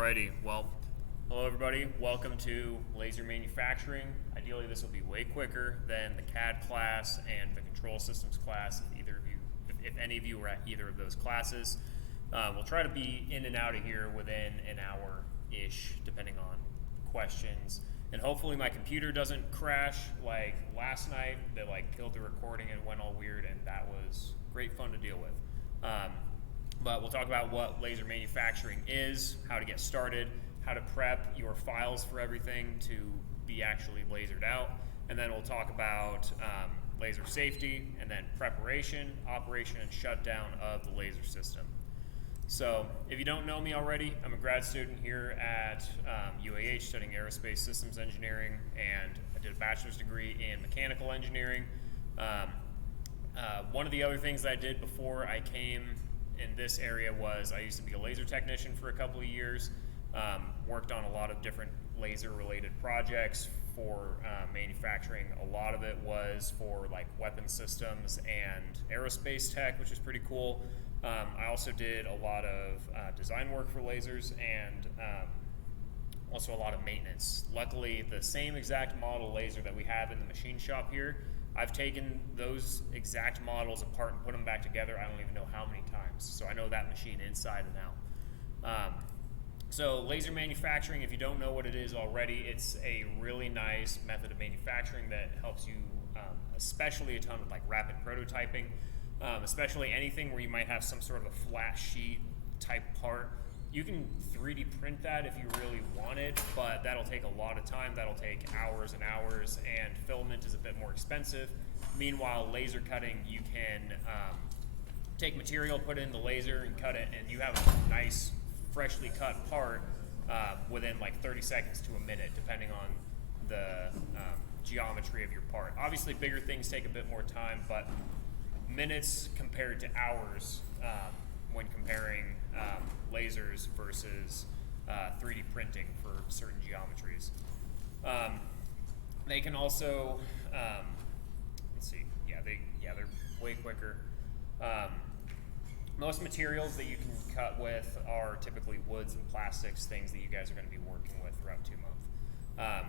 Alrighty, well, hello everybody. Welcome to laser manufacturing. Ideally, this will be way quicker than the CAD class and the control systems class. If any of you were at either of those classes, we'll try to be in and out of here within an hour-ish, depending on questions. And hopefully, my computer doesn't crash like last night. That killed the recording and went all weird, and that was great fun to deal with. But we'll talk about what laser manufacturing is, how to get started, how to prep your files for everything to be actually lasered out, and then we'll talk about laser safety, and then preparation, operation, and shutdown of the laser system. So if you don't know me already, I'm a grad student here at UAH studying aerospace systems engineering, and I did a bachelor's degree in mechanical engineering. One of the other things that I did before I came in this area was I used to be a laser technician for a couple of years, worked on a lot of different laser related projects for manufacturing. A lot of it was for weapon systems and aerospace tech, which is pretty cool. I also did a lot of design work for lasers and also a lot of maintenance. Luckily, the same exact model laser that we have in the machine shop here, I've taken those exact models apart and put them back together. I don't even know how many times. So I know that machine inside and out. So laser manufacturing, if you don't know what it is already, it's a really nice method of manufacturing that helps you, especially a ton with rapid prototyping, especially anything where you might have some sort of a flat sheet type part. You can 3D print that if you really wanted, but that'll take a lot of time. That'll take hours and hours, and filament is a bit more expensive. Meanwhile, laser cutting, you can take material, put it in the laser, and cut it, and you have a nice, freshly cut part within 30 seconds to a minute, depending on the geometry of your part. Obviously, bigger things take a bit more time, but minutes compared to hours when comparing lasers versus 3D printing for certain geometries. They can also, let's see, they're way quicker. Most materials that you can cut with are typically woods and plastics, things that you guys are going to be working with throughout 2 months.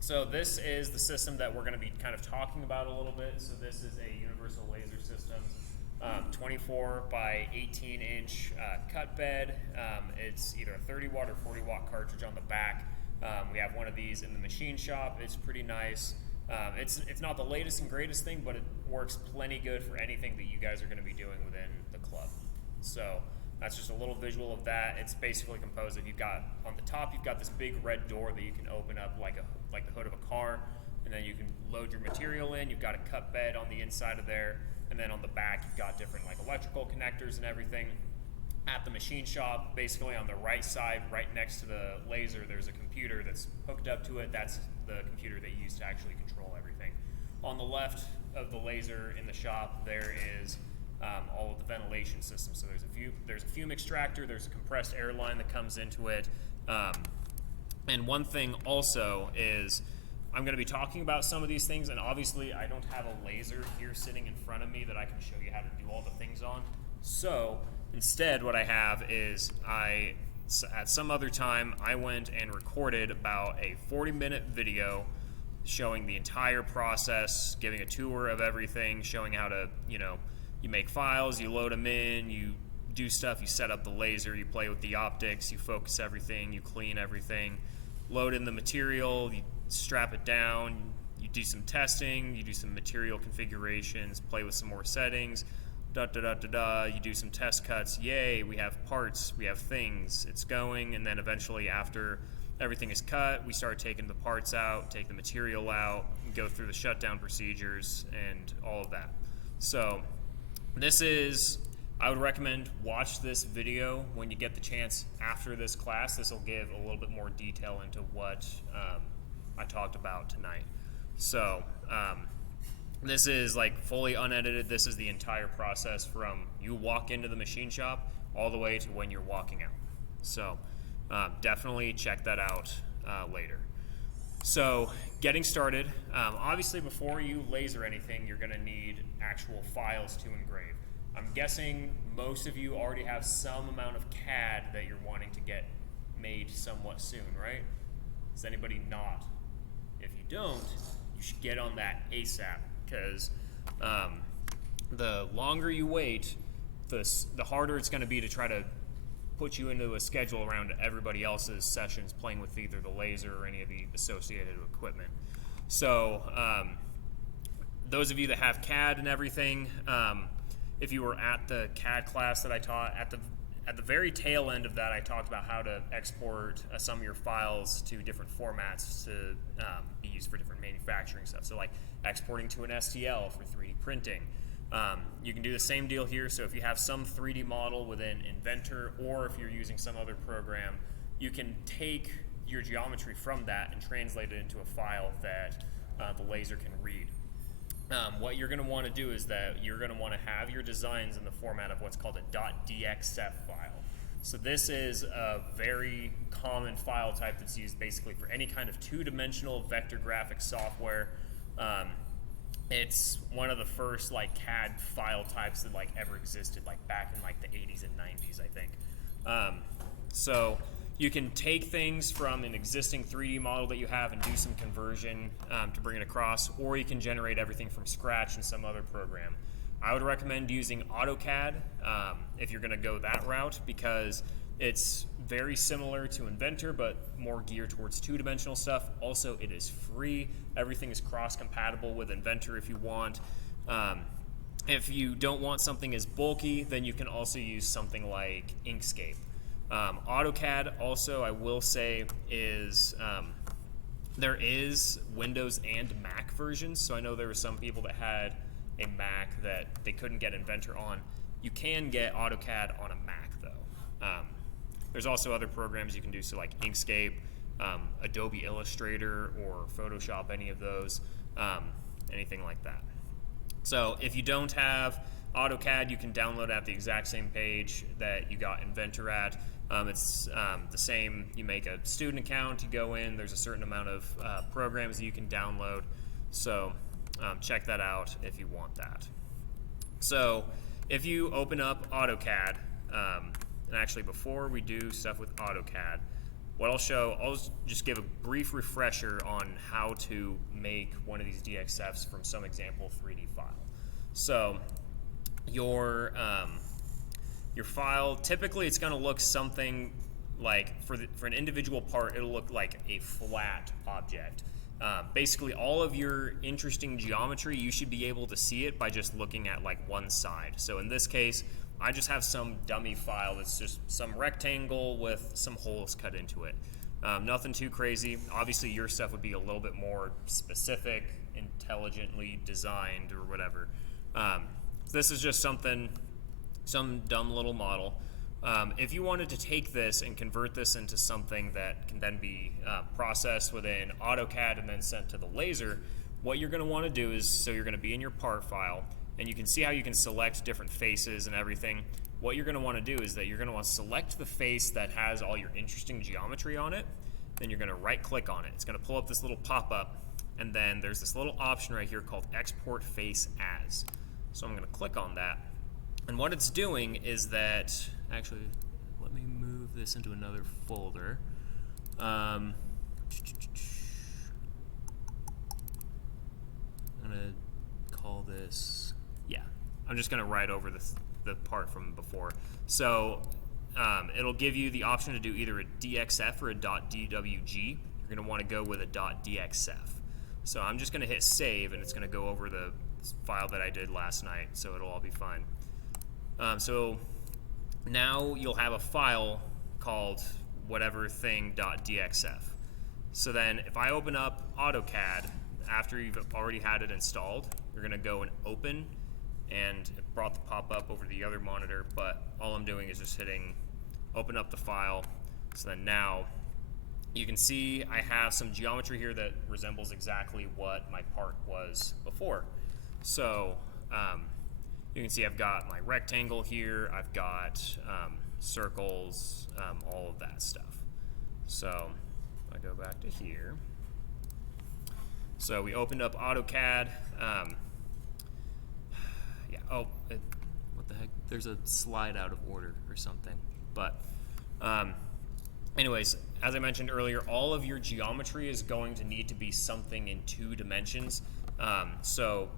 So this is the system that we're going to be kind of talking about a little bit. So this is a universal laser system. 24 by 18 inch cut bed. It's either a 30 watt or 40 watt cartridge on the back. We have one of these in the machine shop. It's pretty nice. It's not the latest and greatest thing, but it works plenty good for anything that you guys are going to be doing within the club. So that's just a little visual of that. It's basically composed of, you've got on the top, you've got this big red door that you can open up like the hood of a car, and then you can load your material in. You've got a cut bed on the inside of there. And then on the back, you've got different electrical connectors and everything. At the machine shop, basically on the right side, right next to the laser, there's a computer that's hooked up to it. That's the computer that you use to actually control everything. On the left of the laser in the shop, there is all of the ventilation systems. So there's a fume extractor, there's a compressed air line that comes into it. And one thing also is, I'm going to be talking about some of these things, and obviously I don't have a laser here sitting in front of me that I can show you how to do all the things on. So instead what I have is at some other time, I went and recorded about a 40-minute video showing the entire process, giving a tour of everything, showing how to, you make files, you load them in, you do stuff, you set up the laser, you play with the optics, you focus everything, you clean everything, load in the material, you strap it down, you do some testing, you do some material configurations, play with some more settings, you do some test cuts, yay, we have parts, we have things, it's going, and then eventually after everything is cut, we start taking the parts out, take the material out, go through the shutdown procedures and all of that. So I would recommend watch this video when you get the chance after this class. This will give a little bit more detail into what I talked about tonight. So this is fully unedited. This is the entire process from you walk into the machine shop all the way to when you're walking out. So definitely check that out later. So getting started, obviously before you laser anything, you're going to need actual files to engrave. I'm guessing most of you already have some amount of CAD that you're wanting to get made somewhat soon, right? Does anybody not? If you don't, you should get on that ASAP, because the longer you wait, the harder it's going to be to try to put you into a schedule around everybody else's sessions playing with either the laser or any of the associated equipment. So those of you that have CAD and everything, if you were at the CAD class that I taught, at the very tail end of that, I talked about how to export some of your files to different formats to be used for different manufacturing stuff. So like exporting to an STL for 3D printing. You can do the same deal here. So if you have some 3D model within Inventor, or if you're using some other program, you can take your geometry from that and translate it into a file that the laser can read. What you're going to want to do is that you're going to want to have your designs in the format of what's called a .dxf file. So this is a very common file type that's used basically for any kind of two-dimensional vector graphics software. It's one of the first like CAD file types that like ever existed, like back in like the 80s and 90s, I think. So you can take things from an existing 3D model that you have and do some conversion to bring it across, or you can generate everything from scratch in some other program. I would recommend using AutoCAD if you're going to go that route, because it's very similar to Inventor, but more geared towards two-dimensional stuff. Also, it is free. Everything is cross-compatible with Inventor if you want. If you don't want something as bulky, then you can also use something like Inkscape. AutoCAD also, I will say, is there is Windows and Mac versions. So I know there were some people that had a Mac that they couldn't get Inventor on. You can get AutoCAD on a Mac though. There's also other programs you can do, so like Inkscape, Adobe Illustrator, or Photoshop, any of those, anything like that. So if you don't have AutoCAD, you can download at the exact same page that you got Inventor at. It's the same. You make a student account, you go in, there's a certain amount of programs that you can download. So check that out if you want that. So if you open up AutoCAD, and actually before we do stuff with AutoCAD, what I'll just give a brief refresher on how to make one of these DXFs from some example 3D file. So your file, typically it's going to look something like, for an individual part, it'll look like a flat object. Basically all of your interesting geometry, you should be able to see it by just looking at like one side. So in this case, I just have some dummy file that's just some rectangle with some holes cut into it. Nothing too crazy. Obviously your stuff would be a little bit more specific, intelligently designed, or whatever. This is just some dumb little model. If you wanted to take this and convert this into something that can then be processed within AutoCAD and then sent to the laser, what you're going to want to do is, so you're going to be in your part file, and you can see how you can select different faces and everything. What you're going to want to do is that you're going to want to select the face that has all your interesting geometry on it. Then you're going to right click on it. It's going to pull up this little pop-up, and then there's this little option right here called Export Face As. So I'm going to click on that. And what it's doing is that, actually, let me move this into another folder. I'm going to call this, yeah, I'm just going to write over the part from before. So it'll give you the option to do either a DXF or a .dwg. You're going to want to go with a .dxf. So I'm just going to hit save, and it's going to go over the file that I did last night, so it'll all be fine. So now you'll have a file called whatever thing.dxf. So then if I open up AutoCAD after you've already had it installed, you're going to go and open, and it brought the pop-up over the other monitor, but all I'm doing is just hitting open up the file. So then now you can see I have some geometry here that resembles exactly what my part was before. So you can see I've got my rectangle here, I've got circles, all of that stuff. So I go back to here. So we opened up AutoCAD. Yeah. Oh, what the heck? There's a slide out of order or something. But anyways, as I mentioned earlier, all of your geometry is going to need to be something in 2 dimensions. So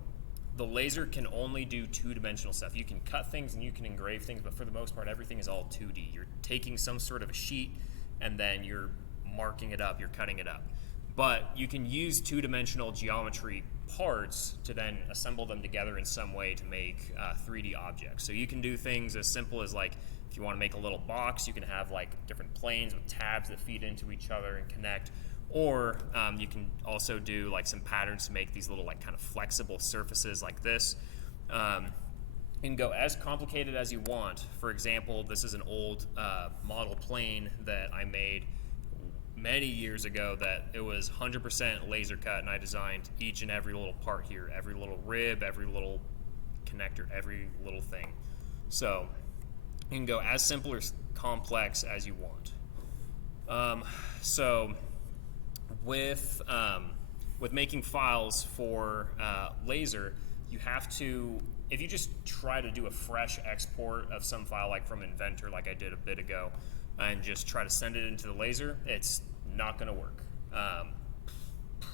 the laser can only do 2-dimensional stuff. You can cut things and you can engrave things, but for the most part, everything is all 2D. You're taking some sort of a sheet and then you're marking it up, you're cutting it up. But you can use 2-dimensional geometry parts to then assemble them together in some way to make 3D objects. So you can do things as simple as, like, if you want to make a little box, you can have like different planes with tabs that feed into each other and connect. Or you can also do like some patterns to make these little like kind of flexible surfaces like this. You can go as complicated as you want. For example, this is an old model plane that I made many years ago that it was 100% laser cut, and I designed each and every little part here, every little rib, every little connector, every little thing. So you can go as simple or complex as you want. So with making files for laser, you have to, if you just try to do a fresh export of some file like from Inventor like I did a bit ago and just try to send it into the laser, it's not going to work.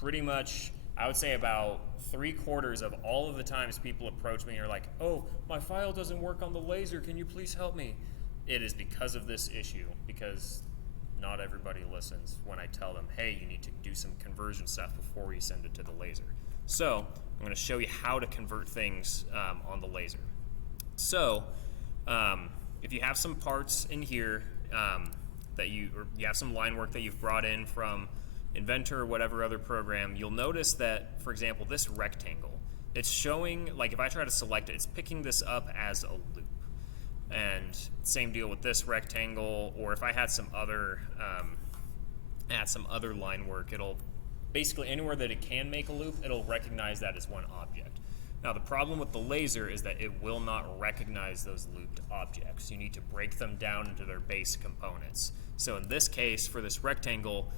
Pretty much, I would say about 3/4 of all of the times people approach me and are like, oh, my file doesn't work on the laser, can you please help me? It is because of this issue, because not everybody listens when I tell them, hey, you need to do some conversion stuff before you send it to the laser. So I'm going to show you how to convert things on the laser. So if you have some parts in here that you have some line work that you've brought in from Inventor or whatever other program, you'll notice that, for example, this rectangle, it's showing, like if I try to select it, it's picking this up as a loop. And same deal with this rectangle, or if I had some other line work, it'll basically anywhere that it can make a loop, it'll recognize that as one object. Now the problem with the laser is that it will not recognize those looped objects. You need to break them down into their base components. So in this case, for this rectangle,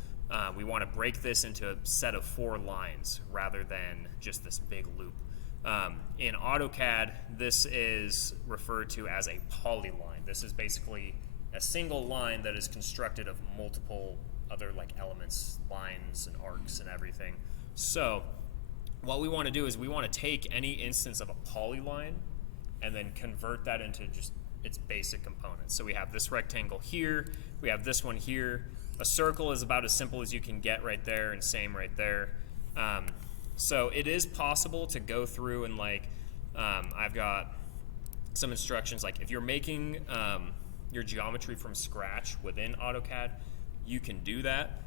we want to break this into a set of 4 lines rather than just this big loop. In AutoCAD, this is referred to as a polyline. This is basically a single line that is constructed of multiple other like elements, lines and arcs and everything. So what we want to do is we want to take any instance of a polyline and then convert that into just its basic components. So we have this rectangle here, we have this one here. A circle is about as simple as you can get right there, and same right there. So it is possible to go through and like, I've got some instructions, like if you're making your geometry from scratch within AutoCAD, you can do that.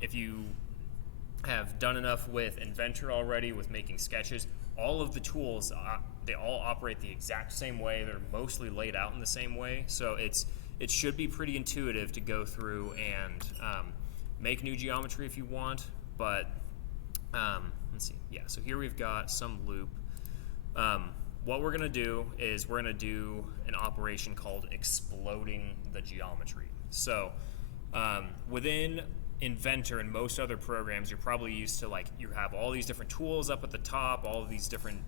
If you have done enough with Inventor already, with making sketches, all of the tools, they all operate the exact same way. They're mostly laid out in the same way. So it should be pretty intuitive to go through and make new geometry if you want, but let's see. Yeah, so here we've got some loop. What we're going to do is we're going to do an operation called exploding the geometry. So within Inventor and most other programs, you're probably used to, like, you have all these different tools up at the top, all of these different,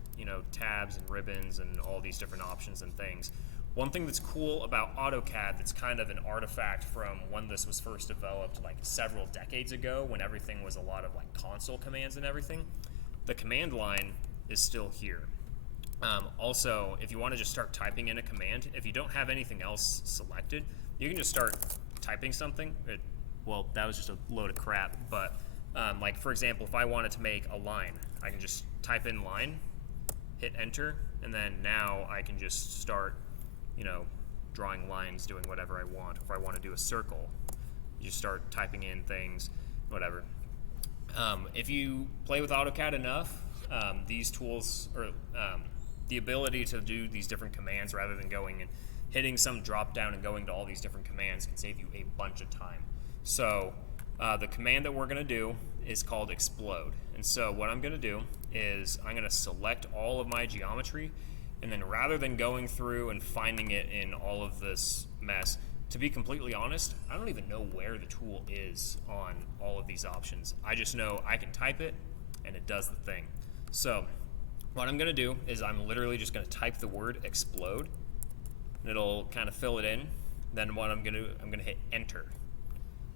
tabs and ribbons and all these different options and things. One thing that's cool about AutoCAD that's kind of an artifact from when this was first developed, like several decades ago, when everything was a lot of like console commands and everything, the command line is still here. Also, if you want to just start typing in a command, if you don't have anything else selected, you can just start typing something. Well, that was just a load of crap, but like for example, if I wanted to make a line, I can just type in line, hit enter, and then now I can just start drawing lines, doing whatever I want. If I want to do a circle, you just start typing in things, whatever. If you play with AutoCAD enough, these tools, or the ability to do these different commands rather than going and hitting some drop down and going to all these different commands, can save you a bunch of time. So the command that we're going to do is called explode. And so what I'm going to do is I'm going to select all of my geometry, and then rather than going through and finding it in all of this mess, to be completely honest, I don't even know where the tool is on all of these options. I just know I can type it and it does the thing. So what I'm going to do is I'm literally just going to type the word explode, and it'll kind of fill it in. Then what I'm going to hit enter.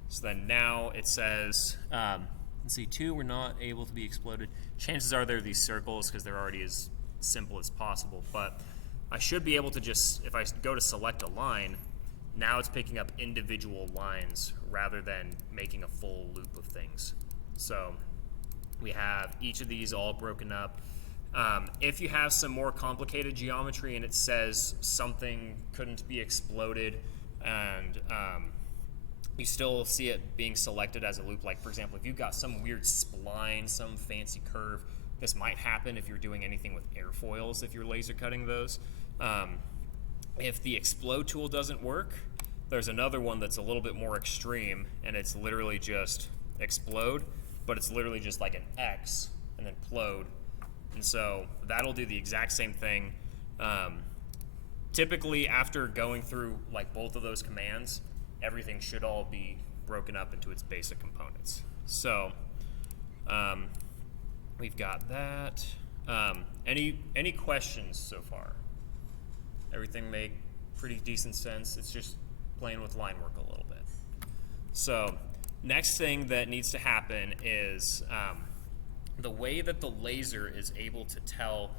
So then now it says, let's see, 2 were not able to be exploded. Chances are they're these circles because they're already as simple as possible. But I should be able to just, if I go to select a line, now it's picking up individual lines rather than making a full loop of things. So we have each of these all broken up. If you have some more complicated geometry and it says something couldn't be exploded and you still see it being selected as a loop, like for example, if you've got some weird spline, some fancy curve, this might happen if you're doing anything with airfoils, if you're laser cutting those. If the explode tool doesn't work, there's another one that's a little bit more extreme, and it's literally just explode, but it's literally just like an X and then plode. And so that'll do the exact same thing. Typically, after going through like both of those commands, everything should all be broken up into its basic components. So we've got that. Any questions so far? Everything make pretty decent sense. It's just playing with line work a little bit. So next thing that needs to happen is the way that the laser is able to tell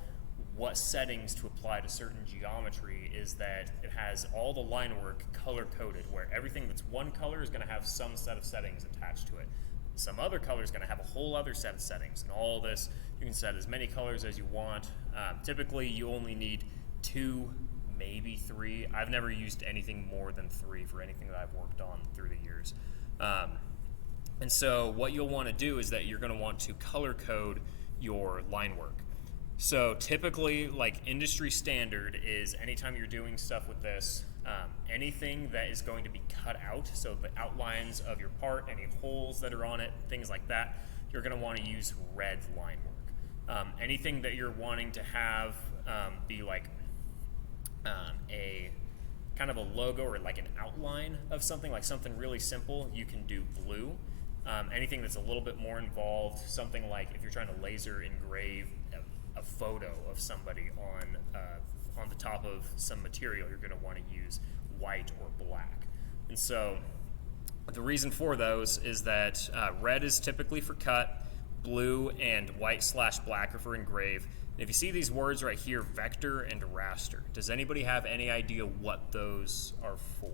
what settings to apply to certain geometry is that it has all the line work color coded, where everything that's one color is going to have some set of settings attached to it. Some other color is going to have a whole other set of settings, and all this you can set as many colors as you want. Typically you only need 2, maybe 3. I've never used anything more than 3 for anything that I've worked on through the years. And so what you'll want to do is that you're going to want to color code your line work. So typically, like industry standard is anytime you're doing stuff with this, anything that is going to be cut out, so the outlines of your part, any holes that are on it, things like that, you're going to want to use red line work. Anything that you're wanting to have be like a kind of a logo or like an outline of something, like something really simple, you can do blue. Anything that's a little bit more involved, something like if you're trying to laser engrave a photo of somebody on the top of some material, you're going to want to use white or black. And so the reason for those is that red is typically for cut, blue and white/black are for engrave. And if you see these words right here, vector and raster, does anybody have any idea what those are for?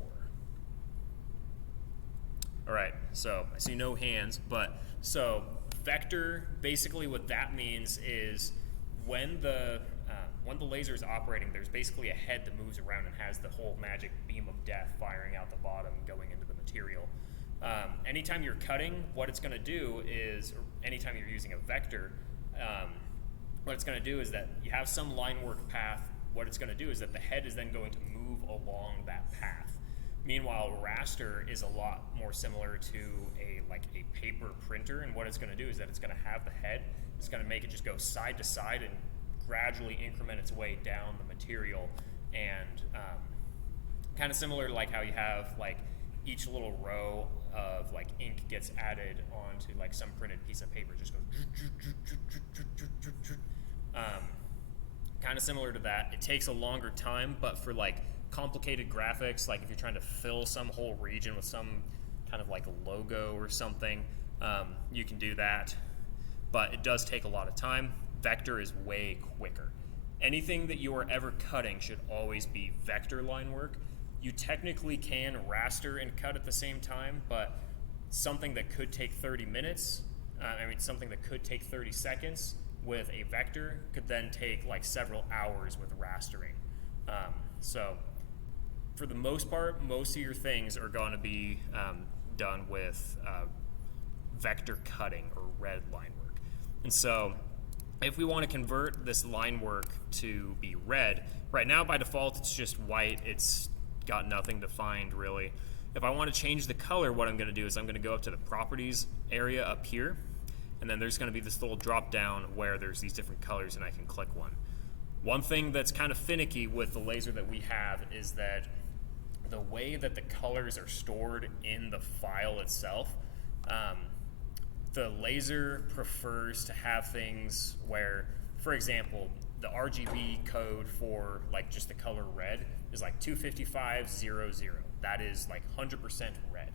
All right, so I see no hands, but so vector, basically what that means is when the laser is operating, there's basically a head that moves around and has the whole magic beam of death firing out the bottom going into the material. Anytime you're cutting, what it's going to do is, or anytime you're using a vector, what it's going to do is that you have some line work path. What it's going to do is that the head is then going to move along that path. Meanwhile, raster is a lot more similar to a paper printer, and what it's going to do is that it's going to have the head. It's going to make it just go side to side and gradually increment its way down the material, and kind of similar to like how you have like each little row of like ink gets added onto like some printed piece of paper, just goes kind of similar to that. It takes a longer time, but for like complicated graphics, like if you're trying to fill some whole region with some kind of like a logo or something, you can do that, but it does take a lot of time. Vector is way quicker. Anything that you are ever cutting should always be vector line work. You technically can raster and cut at the same time, but something that could take 30 minutes, something that could take 30 seconds with a vector could then take like several hours with rastering. So for the most part, most of your things are going to be done with vector cutting or red line work. And so if we want to convert this line work to be red, right now by default it's just white. It's got nothing defined really. If I want to change the color, what I'm going to do is I'm going to go up to the properties area up here, and then there's going to be this little drop down where there's these different colors, and I can click one. One thing that's kind of finicky with the laser that we have is that the way that the colors are stored in the file itself, the laser prefers to have things where, for example, the RGB code for like just the color red is like 25500. That is like 100% red.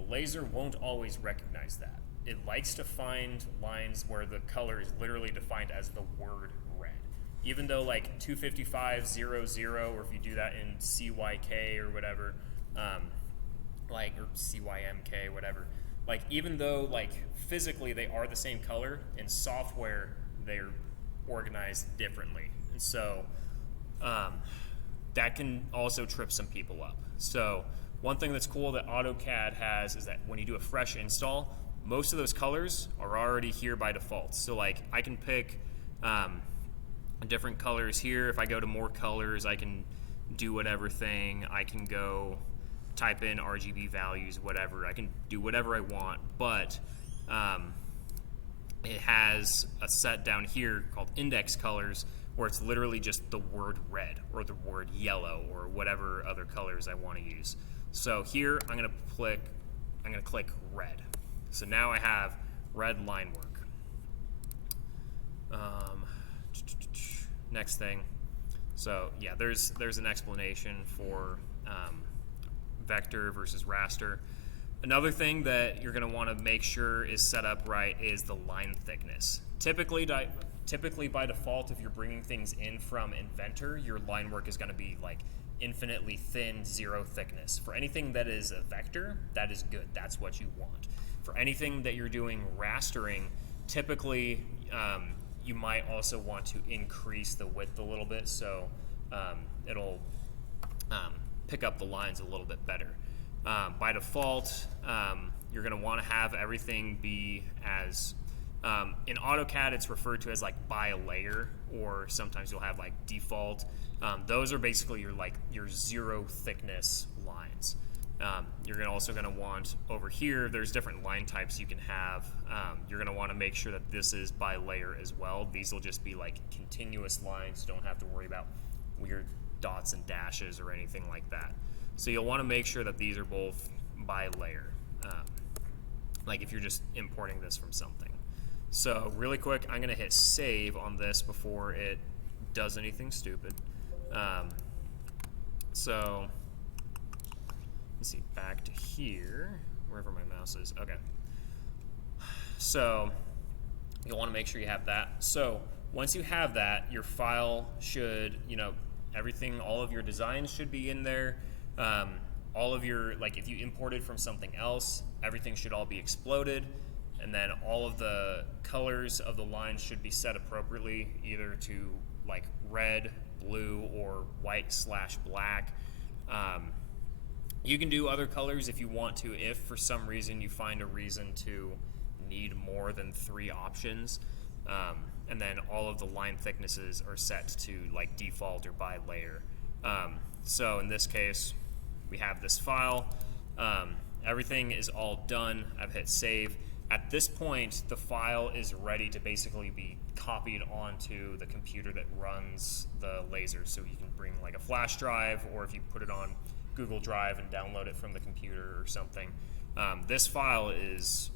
The laser won't always recognize that. It likes to find lines where the color is literally defined as the word red. Even though like 255.00, or if you do that in CYK or whatever, or CYMK, whatever, like even though like physically they are the same color, in software they're organized differently. And so that can also trip some people up. So one thing that's cool that AutoCAD has is that when you do a fresh install, most of those colors are already here by default. So like I can pick different colors here. If I go to more colors, I can do whatever thing. I can go type in RGB values, whatever. I can do whatever I want, but it has a set down here called index colors, where it's literally just the word red or the word yellow or whatever other colors I want to use. So here I'm going to click red. So now I have red line work. Next thing. So yeah, there's an explanation for vector versus raster. Another thing that you're going to want to make sure is set up right is the line thickness. Typically by default, if you're bringing things in from Inventor, your line work is going to be like infinitely thin, zero thickness. For anything that is a vector, that is good. That's what you want. For anything that you're doing rastering, typically you might also want to increase the width a little bit, so it'll pick up the lines a little bit better. By default, you're going to want to have everything be as in AutoCAD it's referred to as like by layer, or sometimes you'll have like default. Those are basically your zero thickness lines. You're also going to want over here, there's different line types you can have. You're going to want to make sure that this is by layer as well. These will just be like continuous lines. You don't have to worry about weird dots and dashes or anything like that. So you'll want to make sure that these are both by layer, like if you're just importing this from something. So really quick, I'm going to hit save on this before it does anything stupid. So let's see, back to here, wherever my mouse is. Okay. So you'll want to make sure you have that. So once you have that, your file should, everything, all of your designs should be in there. All of your, like if you imported from something else, everything should all be exploded. And then all of the colors of the lines should be set appropriately, either to like red, blue, or white/black. You can do other colors if you want to, if for some reason you find a reason to need more than 3 options. And then all of the line thicknesses are set to like default or by layer. So in this case, we have this file. Everything is all done. I've hit save. At this point, the file is ready to basically be copied onto the computer that runs the laser. So you can bring like a flash drive, or if you put it on Google Drive and download it from the computer or something. This file is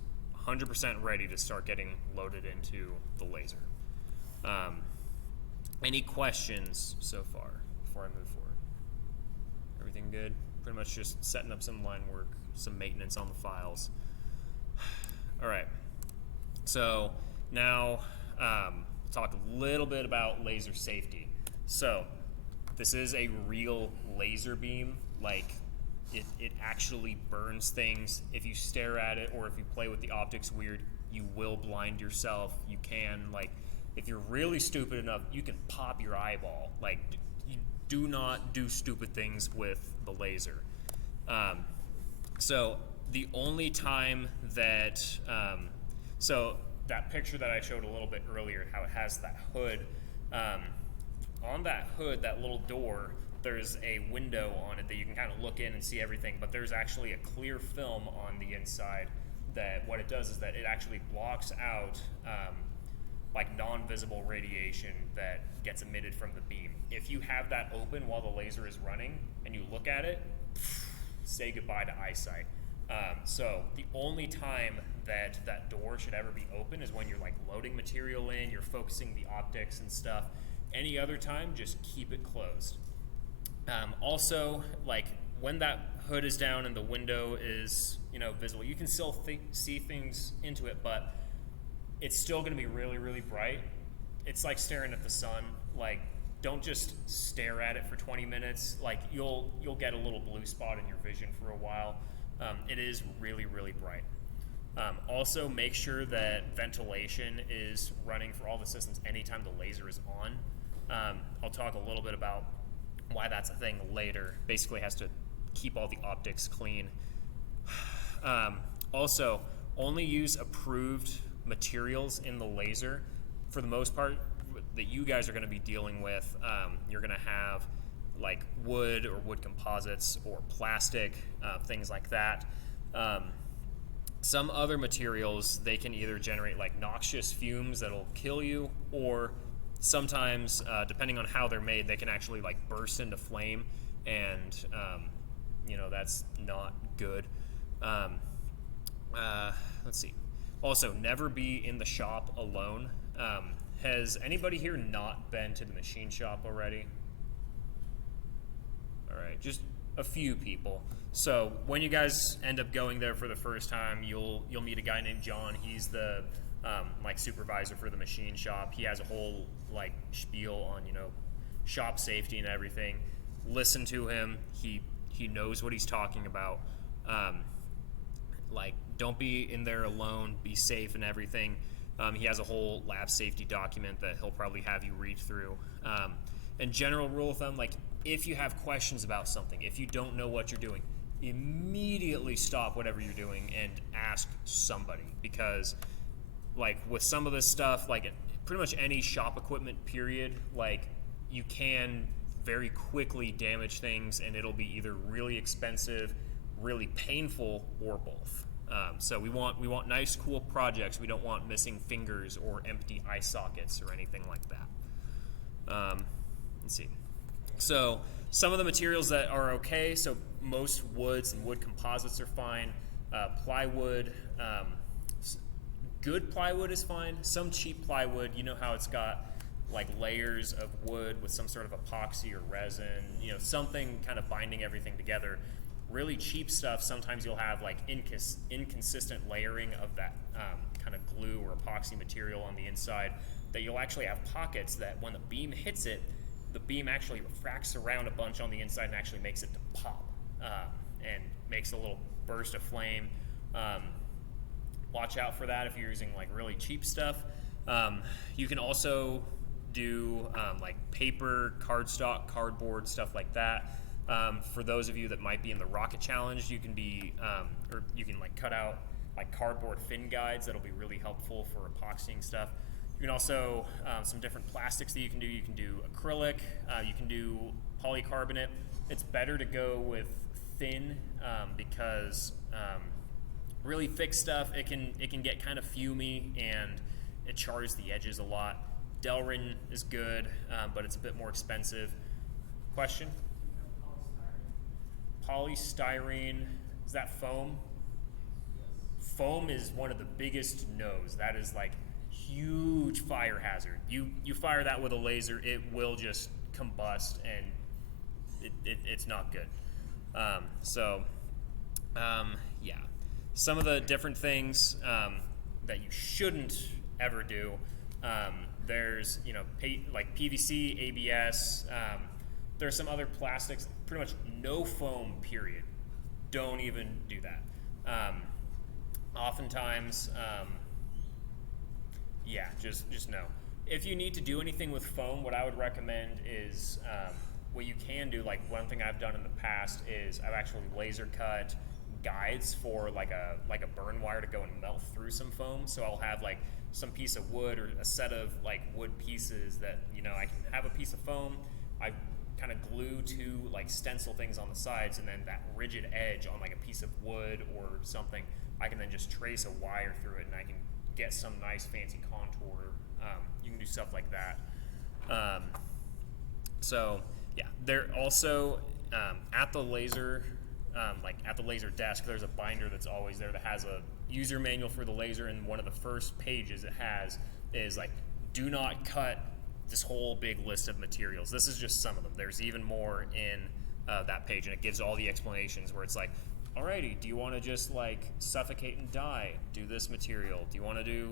100% ready to start getting loaded into the laser. Any questions so far before I move forward? Everything good? Pretty much just setting up some line work, some maintenance on the files. All right, so now talk a little bit about laser safety. So this is a real laser beam. Like it actually burns things. If you stare at it or if you play with the optics weird, you will blind yourself. You can, like, if you're really stupid enough, you can pop your eyeball. Like, you do not do stupid things with the laser. So the only time that, so that picture that I showed a little bit earlier, how it has that hood, on that hood, that little door, there's a window on it that you can kind of look in and see everything, but there's actually a clear film on the inside that what it does is that it actually blocks out like non-visible radiation that gets emitted from the beam. If you have that open while the laser is running and you look at it, say goodbye to eyesight. So the only time that that door should ever be open is when you're like loading material in, you're focusing the optics and stuff. Any other time, just keep it closed. Also, like when that hood is down and the window is, visible, you can still see things into it, but it's still going to be really, really bright. It's like staring at the sun. Like, don't just stare at it for 20 minutes. Like, you'll get a little blue spot in your vision for a while. It is really, really bright. Also, make sure that ventilation is running for all the systems anytime the laser is on. I'll talk a little bit about why that's a thing later. Basically has to keep all the optics clean. Also, only use approved materials in the laser. For the most part, that you guys are going to be dealing with, you're going to have like wood or wood composites or plastic, things like that. Some other materials, they can either generate like noxious fumes that'll kill you, or sometimes, depending on how they're made, they can actually like burst into flame, and that's not good. Let's see. Also, never be in the shop alone. Has anybody here not been to the machine shop already? All right, just a few people. So when you guys end up going there for the first time, you'll meet a guy named John. He's the supervisor for the machine shop. He has a whole like spiel on shop safety and everything. Listen to him. He knows what he's talking about. Don't be in there alone. Be safe and everything. He has a whole lab safety document that he'll probably have you read through. And general rule of thumb, if you have questions about something, if you don't know what you're doing, immediately stop whatever you're doing and ask somebody, because with some of this stuff, pretty much any shop equipment period, you can very quickly damage things, and it'll be either really expensive, really painful, or both. So we want nice, cool projects. We don't want missing fingers or empty eye sockets or anything like that. Let's see. So some of the materials that are okay, so most woods and wood composites are fine. Plywood, good plywood is fine. Some cheap plywood, how it's got layers of wood with some sort of epoxy or resin, something kind of binding everything together. Really cheap stuff, sometimes you'll have inconsistent layering of that kind of glue or epoxy material on the inside, that you'll actually have pockets that when the beam hits it, the beam actually refracts around a bunch on the inside and actually makes it to pop, and makes a little burst of flame. Watch out for that if you're using really cheap stuff. You can also do paper, cardstock, cardboard, stuff like that. For those of you that might be in the rocket challenge, you can or you can cut out cardboard fin guides. That'll be really helpful for epoxying stuff. You can also, some different plastics that you can do. You can do acrylic, you can do polycarbonate. It's better to go with thin, because really thick stuff, it can get kind of fumy and it chars the edges a lot. Delrin is good, but it's a bit more expensive. Question? Polystyrene, is that foam? Foam is one of the biggest no's. That is huge fire hazard. You fire that with a laser, it will just combust, and it's not good. Yeah. Some of the different things that you shouldn't ever do, there's PVC, ABS, there's some other plastics, pretty much no foam, period. Don't even do that. Oftentimes, just no. If you need to do anything with foam, what I would recommend is, what you can do, one thing I've done in the past is I've actually laser cut guides for a burn wire to go and melt through some foam. So I'll have some piece of wood or a set of wood pieces that I can have a piece of foam. I kind of glue two stencil things on the sides, and then that rigid edge on a piece of wood or something, I can then just trace a wire through it, and I can get some nice fancy contour. You can do stuff like that. So yeah, they're also at the laser, at the laser desk, there's a binder that's always there that has a user manual for the laser, and one of the first pages it has is do not cut this whole big list of materials. This is just some of them. There's even more in that page, and it gives all the explanations where it's like, alrighty, do you want to just like suffocate and die? Do this material. Do you want to do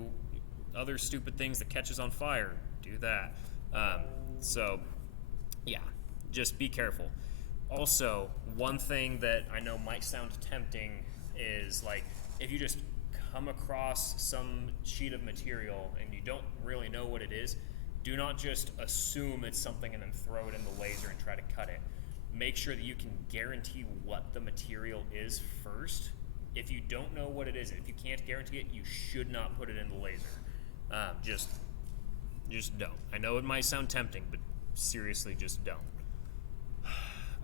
other stupid things that catches on fire? Do that. So yeah, just be careful. Also, one thing that I know might sound tempting is like, if you just come across some sheet of material and you don't really know what it is, do not just assume it's something and then throw it in the laser and try to cut it. Make sure that you can guarantee what the material is first. If you don't know what it is, if you can't guarantee it, you should not put it in the laser. Just don't. I know it might sound tempting, but seriously, just don't.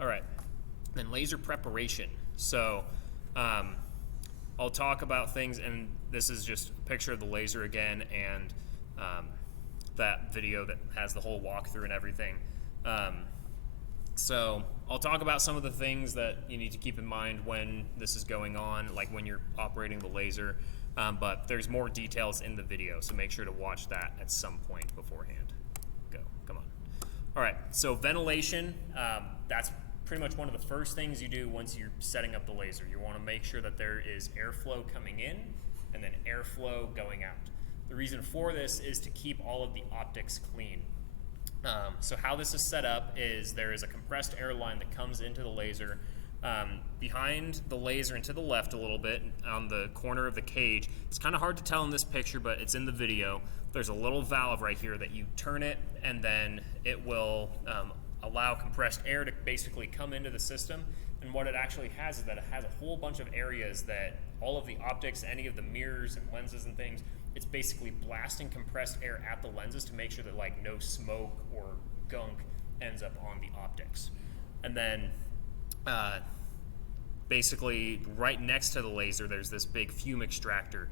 All right, then laser preparation. So I'll talk about things, and this is just a picture of the laser again, and that video that has the whole walkthrough and everything. So I'll talk about some of the things that you need to keep in mind when this is going on, like when you're operating the laser, but there's more details in the video, so make sure to watch that at some point beforehand. Come on. All right, so ventilation, that's pretty much one of the first things you do once you're setting up the laser. You want to make sure that there is airflow coming in and then airflow going out. The reason for this is to keep all of the optics clean. So how this is set up is there is a compressed air line that comes into the laser. Behind the laser and to the left a little bit on the corner of the cage, it's kind of hard to tell in this picture, but it's in the video. There's a little valve right here that you turn it, and then it will allow compressed air to basically come into the system. And what it actually has is that it has a whole bunch of areas that all of the optics, any of the mirrors and lenses and things, it's basically blasting compressed air at the lenses to make sure that like no smoke or gunk ends up on the optics. And then basically right next to the laser, there's this big fume extractor.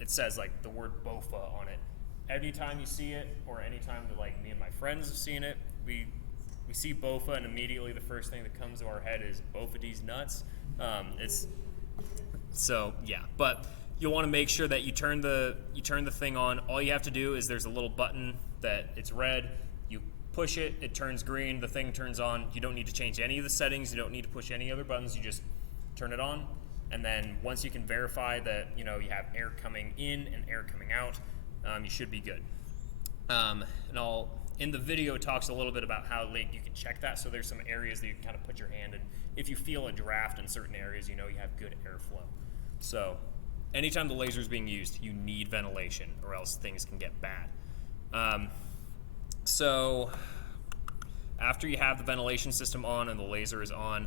It says like the word BOFA on it. Anytime you see it, or anytime that like me and my friends have seen it, we see BOFA, and immediately the first thing that comes to our head is both of these nuts. So yeah, but you'll want to make sure that you turn the thing on. All you have to do is there's a little button that it's red. You push it, it turns green, the thing turns on. You don't need to change any of the settings. You don't need to push any other buttons. You just turn it on, and then once you can verify that you have air coming in and air coming out, you should be good. And in the video, it talks a little bit about how late you can check that. So there's some areas that you can kind of put your hand in. If you feel a draft in certain areas, you have good airflow. So anytime the laser is being used, you need ventilation, or else things can get bad. So after you have the ventilation system on and the laser is on,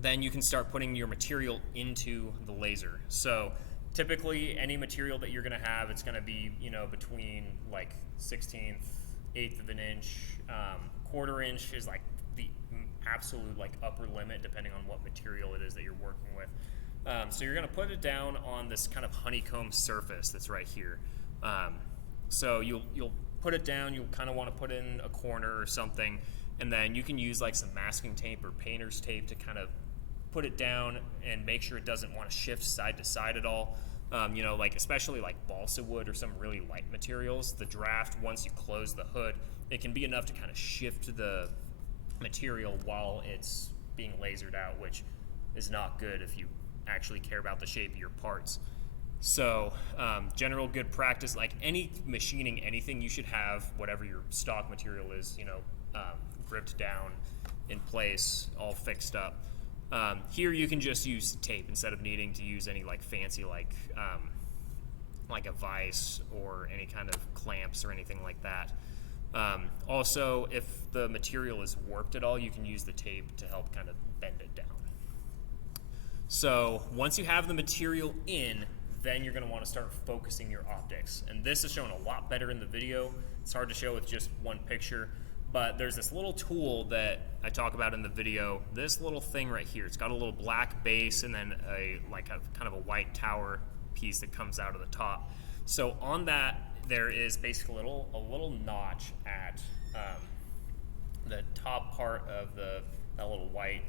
then you can start putting your material into the laser. So typically any material that you're going to have, it's going to be between like 1/16, 1/8 of an inch, 1/4 inch is like the absolute like upper limit depending on what material it is that you're working with. So you're going to put it down on this kind of honeycomb surface that's right here. So you'll put it down, you'll kind of want to put it in a corner or something, and then you can use like some masking tape or painter's tape to kind of put it down and make sure it doesn't want to shift side to side at all. Like especially like balsa wood or some really light materials, the draft, once you close the hood, it can be enough to kind of shift the material while it's being lasered out, which is not good if you actually care about the shape of your parts. So general good practice, like any machining anything, you should have whatever your stock material is, gripped down in place, all fixed up. Here you can just use tape instead of needing to use any like fancy like a vise or any kind of clamps or anything like that. Also, if the material is warped at all, you can use the tape to help kind of bend it down. So once you have the material in, then you're going to want to start focusing your optics. And this is shown a lot better in the video. It's hard to show with just one picture, but there's this little tool that I talk about in the video. This little thing right here, it's got a little black base and then a kind of a white tower piece that comes out of the top. So on that, there is basically a little notch at the top part of that little white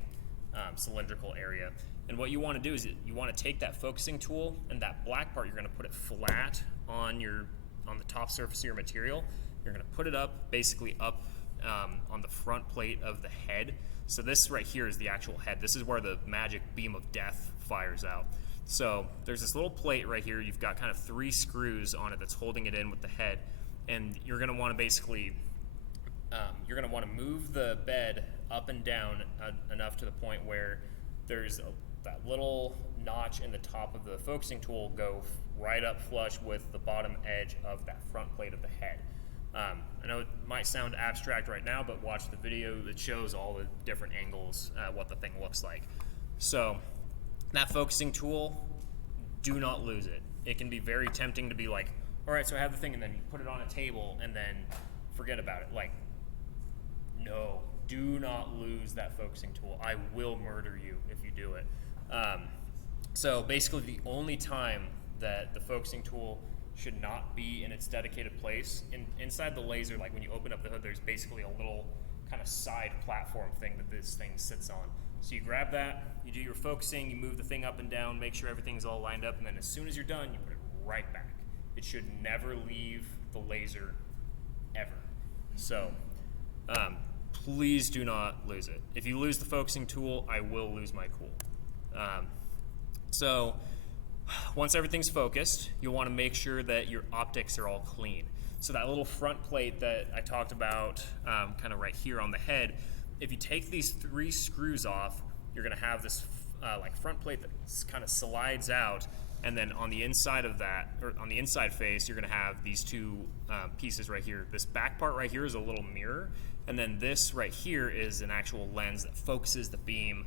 cylindrical area. And what you want to do is you want to take that focusing tool, and that black part, you're going to put it flat on the top surface of your material. You're going to put it up, basically up on the front plate of the head. So this right here is the actual head. This is where the magic beam of death fires out. So there's this little plate right here. You've got kind of 3 screws on it that's holding it in with the head, and you're going to want to basically you're going to want to move the bed up and down enough to the point where there's that little notch in the top of the focusing tool go right up flush with the bottom edge of that front plate of the head. I know it might sound abstract right now, but watch the video that shows all the different angles, what the thing looks like. So that focusing tool, do not lose it. It can be very tempting to be like, all right, so I have the thing, and then you put it on a table and then forget about it. Like, no, do not lose that focusing tool. I will murder you if you do it. So basically the only time that the focusing tool should not be in its dedicated place, inside the laser, like when you open up the hood, there's basically a little kind of side platform thing that this thing sits on. So you grab that, you do your focusing, you move the thing up and down, make sure everything's all lined up, and then as soon as you're done, you put it right back. It should never leave the laser, ever. So please do not lose it. If you lose the focusing tool, I will lose my cool. So once everything's focused, you'll want to make sure that your optics are all clean. So that little front plate that I talked about kind of right here on the head, if you take these 3 screws off, you're going to have this like front plate that kind of slides out, and then on the inside of that, or on the inside face, you're going to have these 2 pieces right here. This back part right here is a little mirror, and then this right here is an actual lens that focuses the beam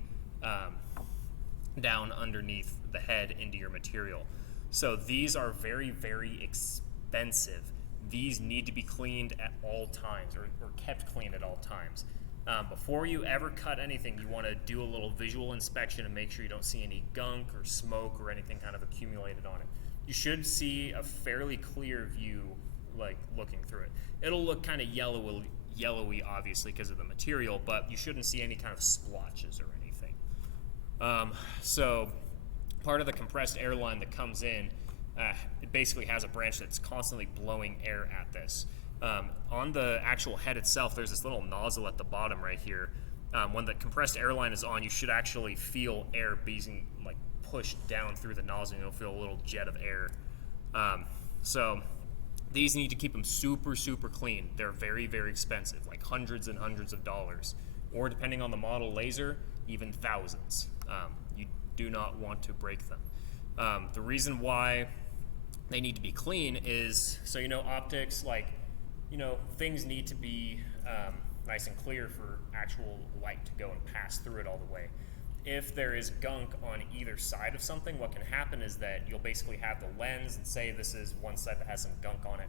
down underneath the head into your material. So these are very, very expensive. These need to be cleaned at all times, or kept clean at all times. Before you ever cut anything, you want to do a little visual inspection and make sure you don't see any gunk or smoke or anything kind of accumulated on it. You should see a fairly clear view, like looking through it. It'll look kind of yellowy obviously because of the material, but you shouldn't see any kind of splotches or anything. So part of the compressed air line that comes in, it basically has a branch that's constantly blowing air at this. On the actual head itself, there's this little nozzle at the bottom right here. When the compressed air line is on, you should actually feel air being like pushed down through the nozzle, and you'll feel a little jet of air. So these need to keep them super, super clean. They're very, very expensive, like hundreds and hundreds of dollars, or depending on the model laser, even thousands. You do not want to break them. The reason why they need to be clean is, so optics, like, things need to be nice and clear for actual light to go and pass through it all the way. If there is gunk on either side of something, what can happen is that you'll basically have the lens, and say this is one side that has some gunk on it.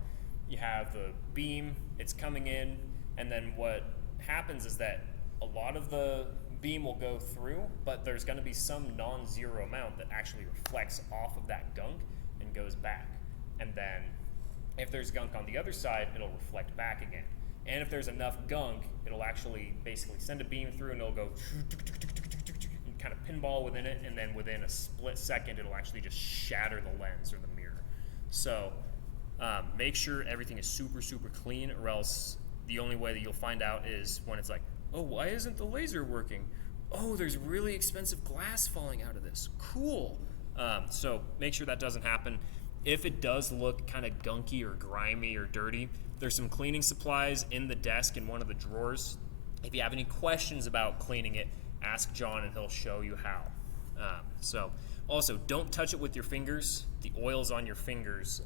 You have the beam, it's coming in, and then what happens is that a lot of the beam will go through, but there's going to be some non-zero amount that actually reflects off of that gunk and goes back. And then if there's gunk on the other side, it'll reflect back again. And if there's enough gunk, it'll actually basically send a beam through, and it'll go and kind of pinball within it, and then within a split second, it'll actually just shatter the lens or the mirror. So make sure everything is super, super clean, or else the only way that you'll find out is when it's like, oh, why isn't the laser working? Oh, there's really expensive glass falling out of this. Cool. So make sure that doesn't happen. If it does look kind of gunky or grimy or dirty, there's some cleaning supplies in the desk in one of the drawers. If you have any questions about cleaning it, ask John and he'll show you how. So also, don't touch it with your fingers. The oils on your fingers,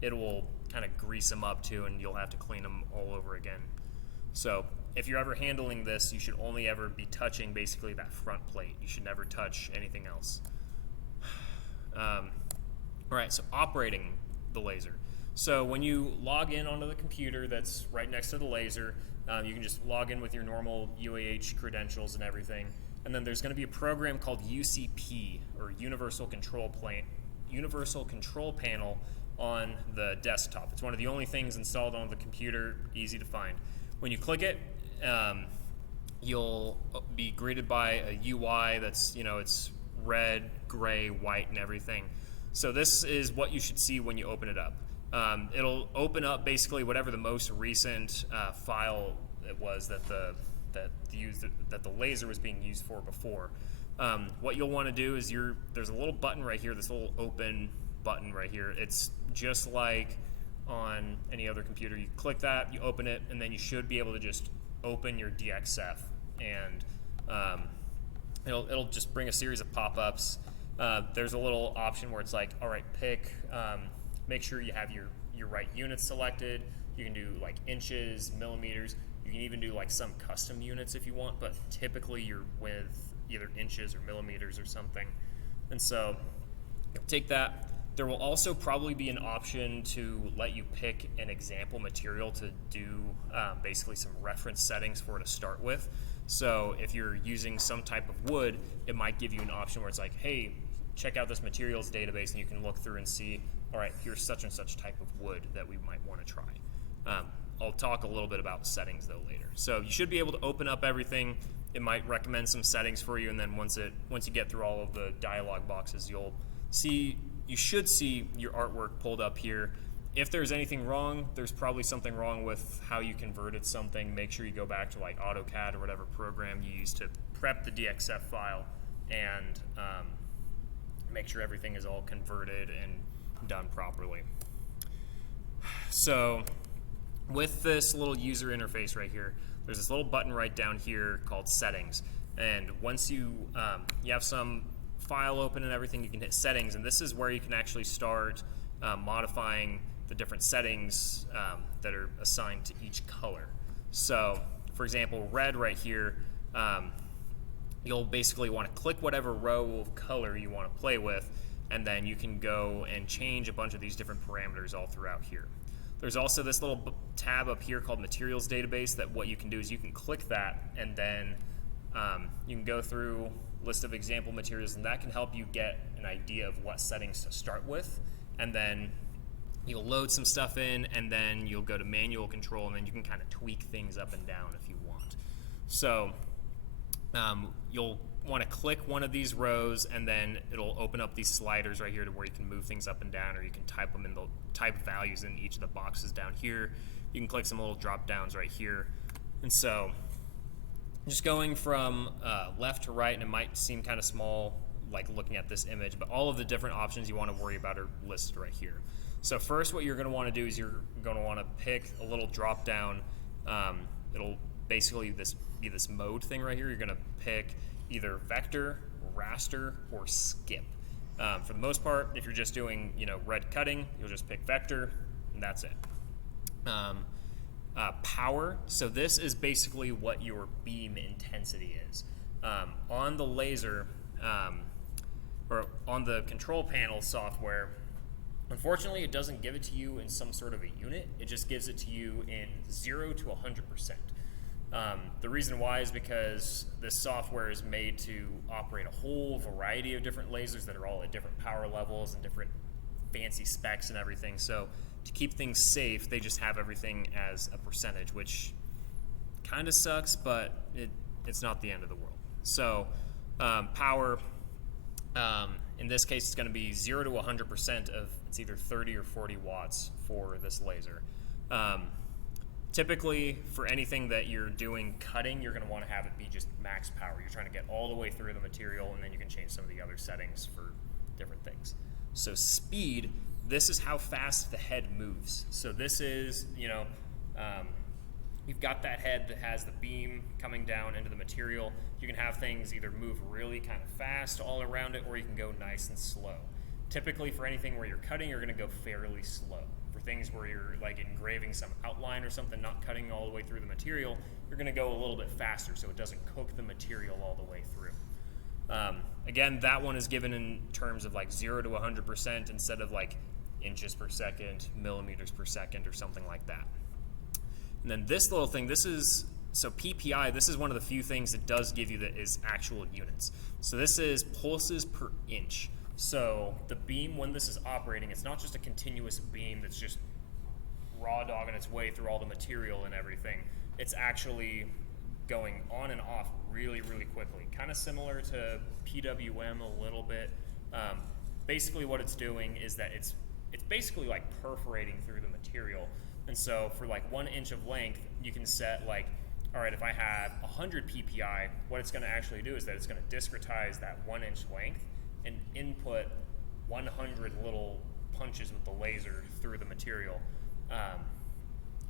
it will kind of grease them up too, and you'll have to clean them all over again. So if you're ever handling this, you should only ever be touching basically that front plate. You should never touch anything else. All right, so operating the laser. So when you log in onto the computer that's right next to the laser, you can just log in with your normal UAH credentials and everything. And then there's going to be a program called UCP, or Universal Control Panel, on the desktop. It's one of the only things installed on the computer, easy to find. When you click it, you'll be greeted by a UI that's, it's red, gray, white, and everything. So this is what you should see when you open it up. It'll open up basically whatever the most recent file it was that the laser was being used for before. What you'll want to do is there's a little button right here, this little open button right here. It's just like on any other computer. You click that, you open it, and then you should be able to just open your DXF, and it'll just bring a series of pop-ups. There's a little option where it's like, all right, make sure you have your right units selected. You can do like inches, millimeters. You can even do like some custom units if you want, but typically you're with either inches or millimeters or something. And so take that. There will also probably be an option to let you pick an example material to do basically some reference settings for to start with. So if you're using some type of wood, it might give you an option where it's like, hey, check out this materials database, and you can look through and see, all right, here's such and such type of wood that we might want to try. I'll talk a little bit about settings though later. So you should be able to open up everything. It might recommend some settings for you, and then once you get through all of the dialog boxes, you should see your artwork pulled up here. If there's anything wrong, there's probably something wrong with how you converted something. Make sure you go back to like AutoCAD or whatever program you use to prep the DXF file, and make sure everything is all converted and done properly. So with this little user interface right here, there's this little button right down here called Settings. And once you have some file open and everything, you can hit Settings, and this is where you can actually start modifying the different settings that are assigned to each color. So for example, red right here, you'll basically want to click whatever row of color you want to play with, and then you can go and change a bunch of these different parameters all throughout here. There's also this little tab up here called Materials Database that what you can do is you can click that, and then you can go through list of example materials, and that can help you get an idea of what settings to start with. And then you'll load some stuff in, and then you'll go to manual control, and then you can kind of tweak things up and down if you want. So you'll want to click one of these rows, and then it'll open up these sliders right here to where you can move things up and down, or you can type them in the type values in each of the boxes down here. You can click some little drop downs right here. And so just going from left to right, and it might seem kind of small like looking at this image, but all of the different options you want to worry about are listed right here. So first, what you're going to want to do is you're going to want to pick a little drop down. It'll basically be this mode thing right here. You're going to pick either vector, raster, or skip. For the most part, if you're just doing red cutting, you'll just pick vector, and that's it. Power, so this is basically what your beam intensity is. On the laser, or on the control panel software, unfortunately it doesn't give it to you in some sort of a unit, it just gives it to you in 0 to 100%. The reason why is because this software is made to operate a whole variety of different lasers that are all at different power levels and different fancy specs and everything. So to keep things safe, they just have everything as a percentage, which kind of sucks, but it's not the end of the world. So power, in this case, it's going to be 0 to 100% of, it's either 30 or 40 watts for this laser. Typically, for anything that you're doing cutting, you're going to want to have it be just max power. You're trying to get all the way through the material, and then you can change some of the other settings for different things. So speed, this is how fast the head moves. So this is, you've got that head that has the beam coming down into the material. You can have things either move really kind of fast all around it, or you can go nice and slow. Typically, for anything where you're cutting, you're going to go fairly slow. For things where you're like engraving some outline or something, not cutting all the way through the material, you're going to go a little bit faster so it doesn't cook the material all the way through. Again, that one is given in terms of like 0 to 100% instead of like inches per second, millimeters per second, or something like that. And then this little thing, so PPI, this is one of the few things that does give you that is actual units. So this is pulses per inch. So the beam, when this is operating, it's not just a continuous beam that's just raw dogging its way through all the material and everything. It's actually going on and off really, really quickly. Kind of similar to PWM a little bit. Basically what it's doing is that it's basically like perforating through the material. And so for like 1 inch of length, you can set like all right, if I have 100 PPI, what it's going to actually do is that it's going to discretize that 1 inch length and input 100 little punches with the laser through the material.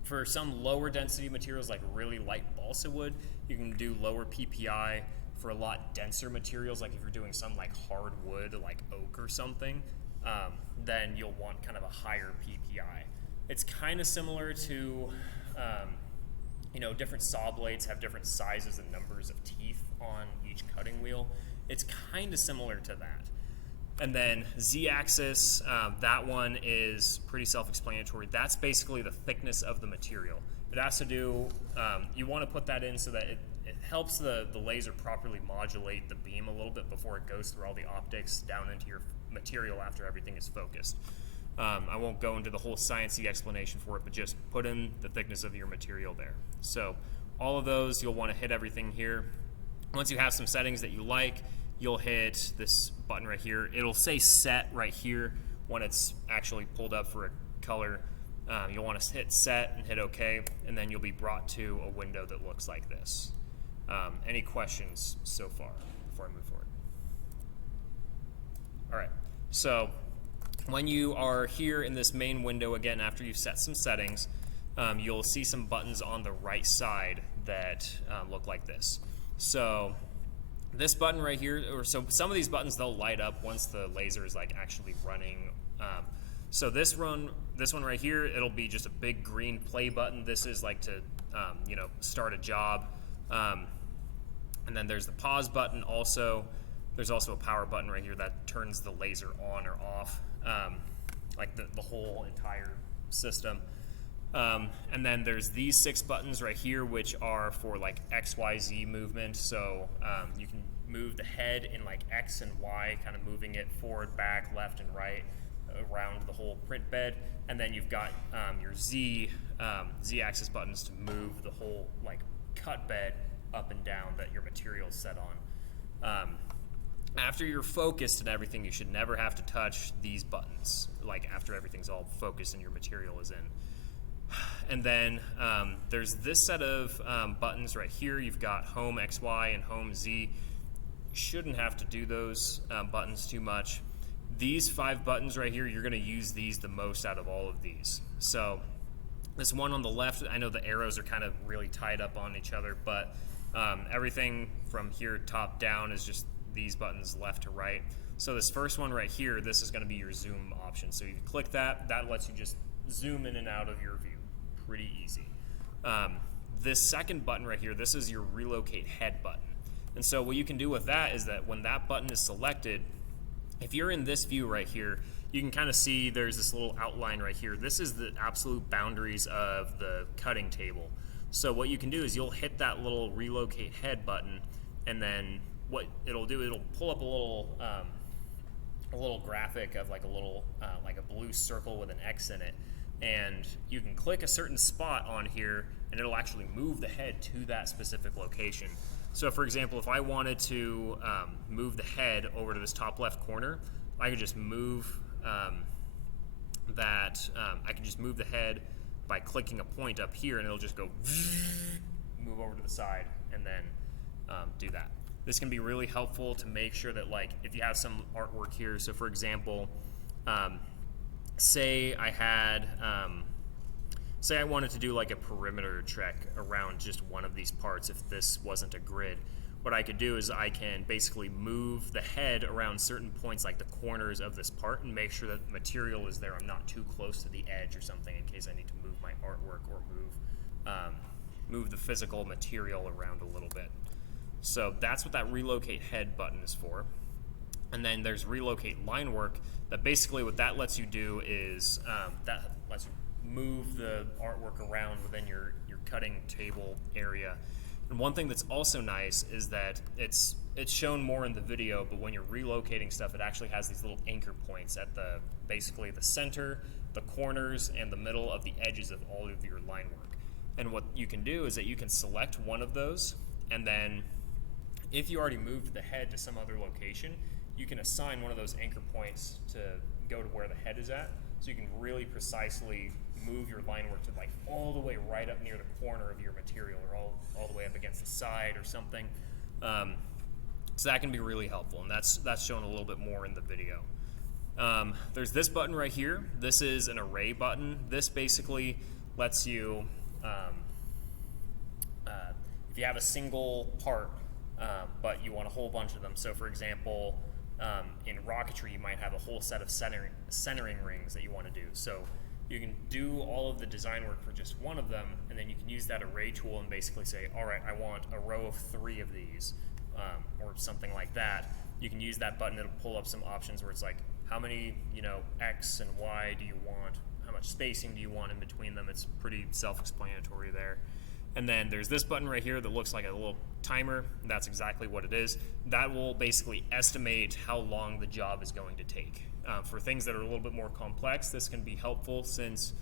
For some lower density materials like really light balsa wood, you can do lower PPI. For a lot denser materials, like if you're doing some like hard wood, like oak or something, then you'll want kind of a higher PPI. It's kind of similar to, different saw blades have different sizes and numbers of teeth on each cutting wheel. It's kind of similar to that. And then Z-axis, that one is pretty self-explanatory. That's basically the thickness of the material. It has to do, you want to put that in so that it helps the laser properly modulate the beam a little bit before it goes through all the optics down into your material after everything is focused. I won't go into the whole sciencey explanation for it, but just put in the thickness of your material there. So all of those, you'll want to hit everything here. Once you have some settings that you like, you'll hit this button right here. It'll say set right here when it's actually pulled up for a color. You'll want to hit set and hit OK, and then you'll be brought to a window that looks like this. Any questions so far before I move forward? All right, so when you are here in this main window again, after you've set some settings, you'll see some buttons on the right side that look like this. So this button right here, or so some of these buttons, they'll light up once the laser is like actually running. So this one right here, it'll be just a big green play button. This is like to start a job. And then there's the pause button also. There's also a power button right here that turns the laser on or off, like the whole entire system. And then there's these 6 buttons right here, which are for like XYZ movement. So you can move the head in like X and Y, kind of moving it forward, back, left, and right around the whole print bed. And then you've got your Z-axis buttons to move the whole like cut bed up and down that your material is set on. After you're focused and everything, you should never have to touch these buttons, like after everything's all focused and your material is in. And then there's this set of buttons right here. You've got home XY and home Z. You shouldn't have to do those buttons too much. These 5 buttons right here, you're going to use these the most out of all of these. So this one on the left, I know the arrows are kind of really tied up on each other, but everything from here top down is just these buttons left to right. So this first one right here, this is going to be your zoom option. So you click that, that lets you just zoom in and out of your view. Pretty easy. This second button right here, this is your relocate head button. And so what you can do with that is that when that button is selected, if you're in this view right here, you can kind of see there's this little outline right here. This is the absolute boundaries of the cutting table. So what you can do is you'll hit that little relocate head button, and then what it'll do, it'll pull up a little graphic of like a little like a blue circle with an X in it, and you can click a certain spot on here and it'll actually move the head to that specific location. So for example, if I wanted to move the head over to this top left corner, I could just move I can just move the head by clicking a point up here, and it'll just go move over to the side and then do that. This can be really helpful to make sure that, like, if you have some artwork here, so for example, say I wanted to do like a perimeter check around just one of these parts if this wasn't a grid. What I could do is I can basically move the head around certain points, like the corners of this part, and make sure that the material is there. I'm not too close to the edge or something in case I need to move my artwork or move the physical material around a little bit. So that's what that relocate head button is for. And then there's relocate line work. That basically what that lets you do is that lets you move the artwork around within your cutting table area. And one thing that's also nice is that it's shown more in the video, but when you're relocating stuff, it actually has these little anchor points at basically the center, the corners, and the middle of the edges of all of your line work. And what you can do is that you can select one of those, and then if you already moved the head to some other location, you can assign one of those anchor points to go to where the head is at, so you can really precisely move your line work to like all the way right up near the corner of your material, or all the way up against the side or something. So that can be really helpful, and that's shown a little bit more in the video. There's this button right here. This is an array button. This basically lets you, if you have a single part, but you want a whole bunch of them. So for example, in rocketry, you might have a whole set of centering rings that you want to do. So you can do all of the design work for just one of them, and then you can use that array tool and basically say, all right, I want a row of 3 of these, or something like that. You can use that button. It'll pull up some options where it's like, how many, X and Y do you want? How much spacing do you want in between them? It's pretty self-explanatory there. And then there's this button right here that looks like a little timer. That's exactly what it is. That will basically estimate how long the job is going to take. For things that are a little bit more complex, this can be helpful since,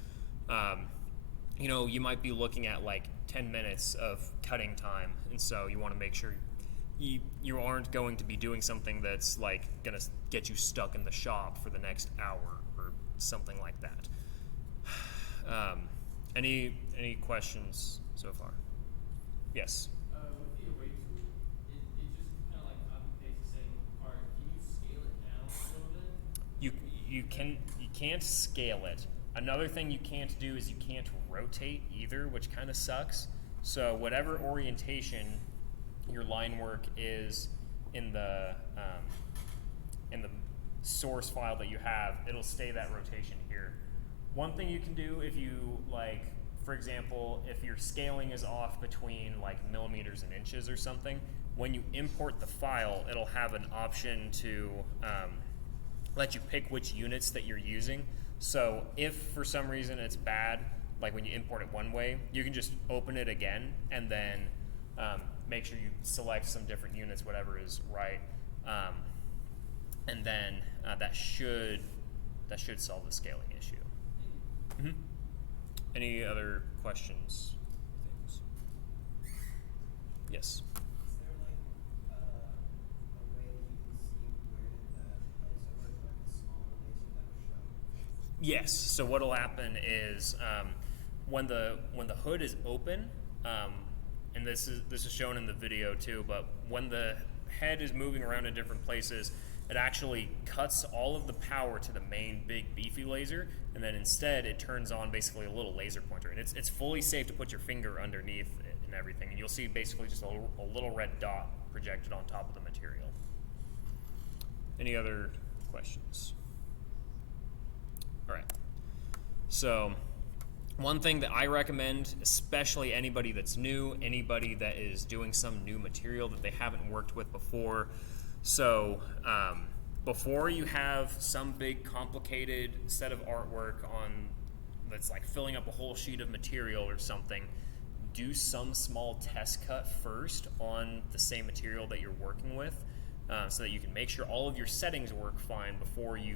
you might be looking at like 10 minutes of cutting time. And so you want to make sure you aren't going to be doing something that's like going to get you stuck in the shop for the next hour or something like that. Any questions so far? Yes. With the array tool, it just kind of like copy paste the same part. Can you scale it down a little bit? You can't scale it. Another thing you can't do is you can't rotate either, which kind of sucks. So whatever orientation your line work is in the source file that you have, it'll stay that rotation here. One thing you can do if you like, for example, if your scaling is off between like millimeters and inches or something, when you import the file, it'll have an option to let you pick which units that you're using. So if for some reason it's bad, like when you import it one way, you can just open it again and then make sure you select some different units, whatever is right, and then that should solve the scaling issue. Mm-hmm. Any other questions? Things? Yes. Is there like a way that you can see where the heads are, like the smaller laser that was shown? Yes. So what'll happen is when the hood is open, and this is shown in the video too, but when the head is moving around in different places, it actually cuts all of the power to the main big beefy laser, and then instead it turns on basically a little laser pointer. And it's fully safe to put your finger underneath it and everything, and you'll see basically just a little red dot projected on top of the material. Any other questions? All right. So one thing that I recommend, especially anybody that's new, anybody that is doing some new material that they haven't worked with before, so before you have some big complicated set of artwork on that's like filling up a whole sheet of material or something, do some small test cut first on the same material that you're working with, so that you can make sure all of your settings work fine before you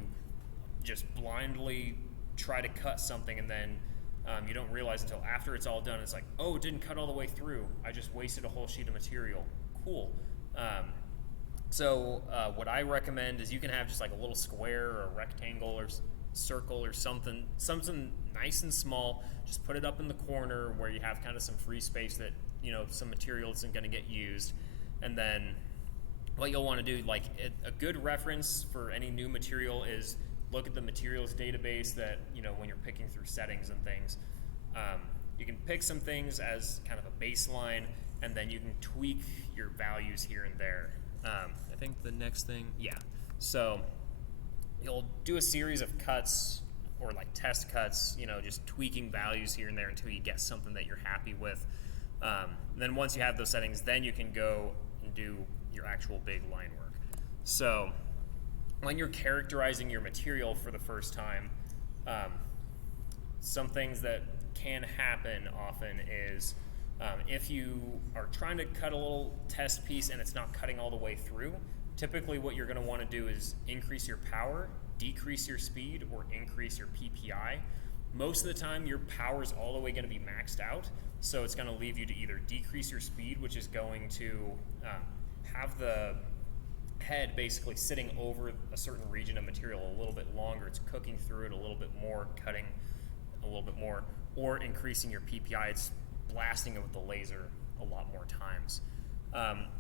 just blindly try to cut something and then you don't realize until after it's all done, it's like, oh, it didn't cut all the way through. I just wasted a whole sheet of material. Cool. So what I recommend is you can have just like a little square or a rectangle or circle or something nice and small. Just put it up in the corner where you have kind of some free space that, some material isn't going to get used. And then what you'll want to do, like a good reference for any new material is look at the materials database that, when you're picking through settings and things. You can pick some things as kind of a baseline, and then you can tweak your values here and there. I think the next thing, so you'll do a series of cuts or like test cuts, just tweaking values here and there until you get something that you're happy with. Then once you have those settings, then you can go and do your actual big line work. So when you're characterizing your material for the first time, some things that can happen often is if you are trying to cut a little test piece and it's not cutting all the way through, typically what you're going to want to do is increase your power, decrease your speed, or increase your PPI. Most of the time your power is all the way going to be maxed out, so it's going to leave you to either decrease your speed, which is going to have the head basically sitting over a certain region of material a little bit longer. It's cooking through it a little bit more, cutting a little bit more, or increasing your PPI. It's blasting it with the laser a lot more times.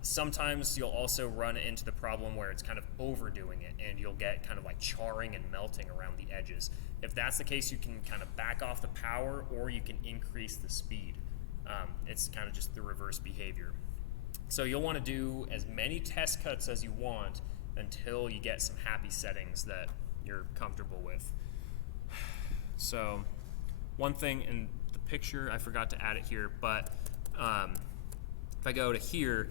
Sometimes you'll also run into the problem where it's kind of overdoing it, and you'll get kind of like charring and melting around the edges. If that's the case, you can kind of back off the power, or you can increase the speed. It's kind of just the reverse behavior. So you'll want to do as many test cuts as you want until you get some happy settings that you're comfortable with. So one thing in the picture, I forgot to add it here, but if I go to here,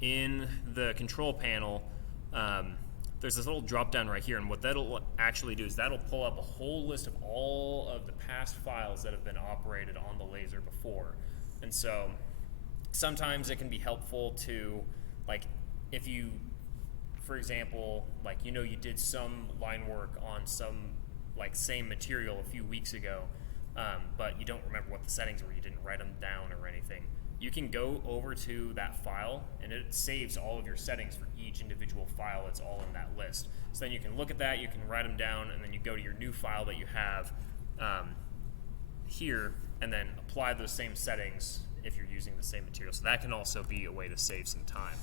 in the control panel, there's this little drop down right here, and what that'll actually do is that'll pull up a whole list of all of the past files that have been operated on the laser before. And so sometimes it can be helpful to, like, if you, for example, like, you know, you did some line work on some, like, same material a few weeks ago, but you don't remember what the settings were, you didn't write them down or anything. You can go over to that file, and it saves all of your settings for each individual file that's all in that list. So then you can look at that, you can write them down, and then you go to your new file that you have here, and then apply those same settings if you're using the same material. So that can also be a way to save some time.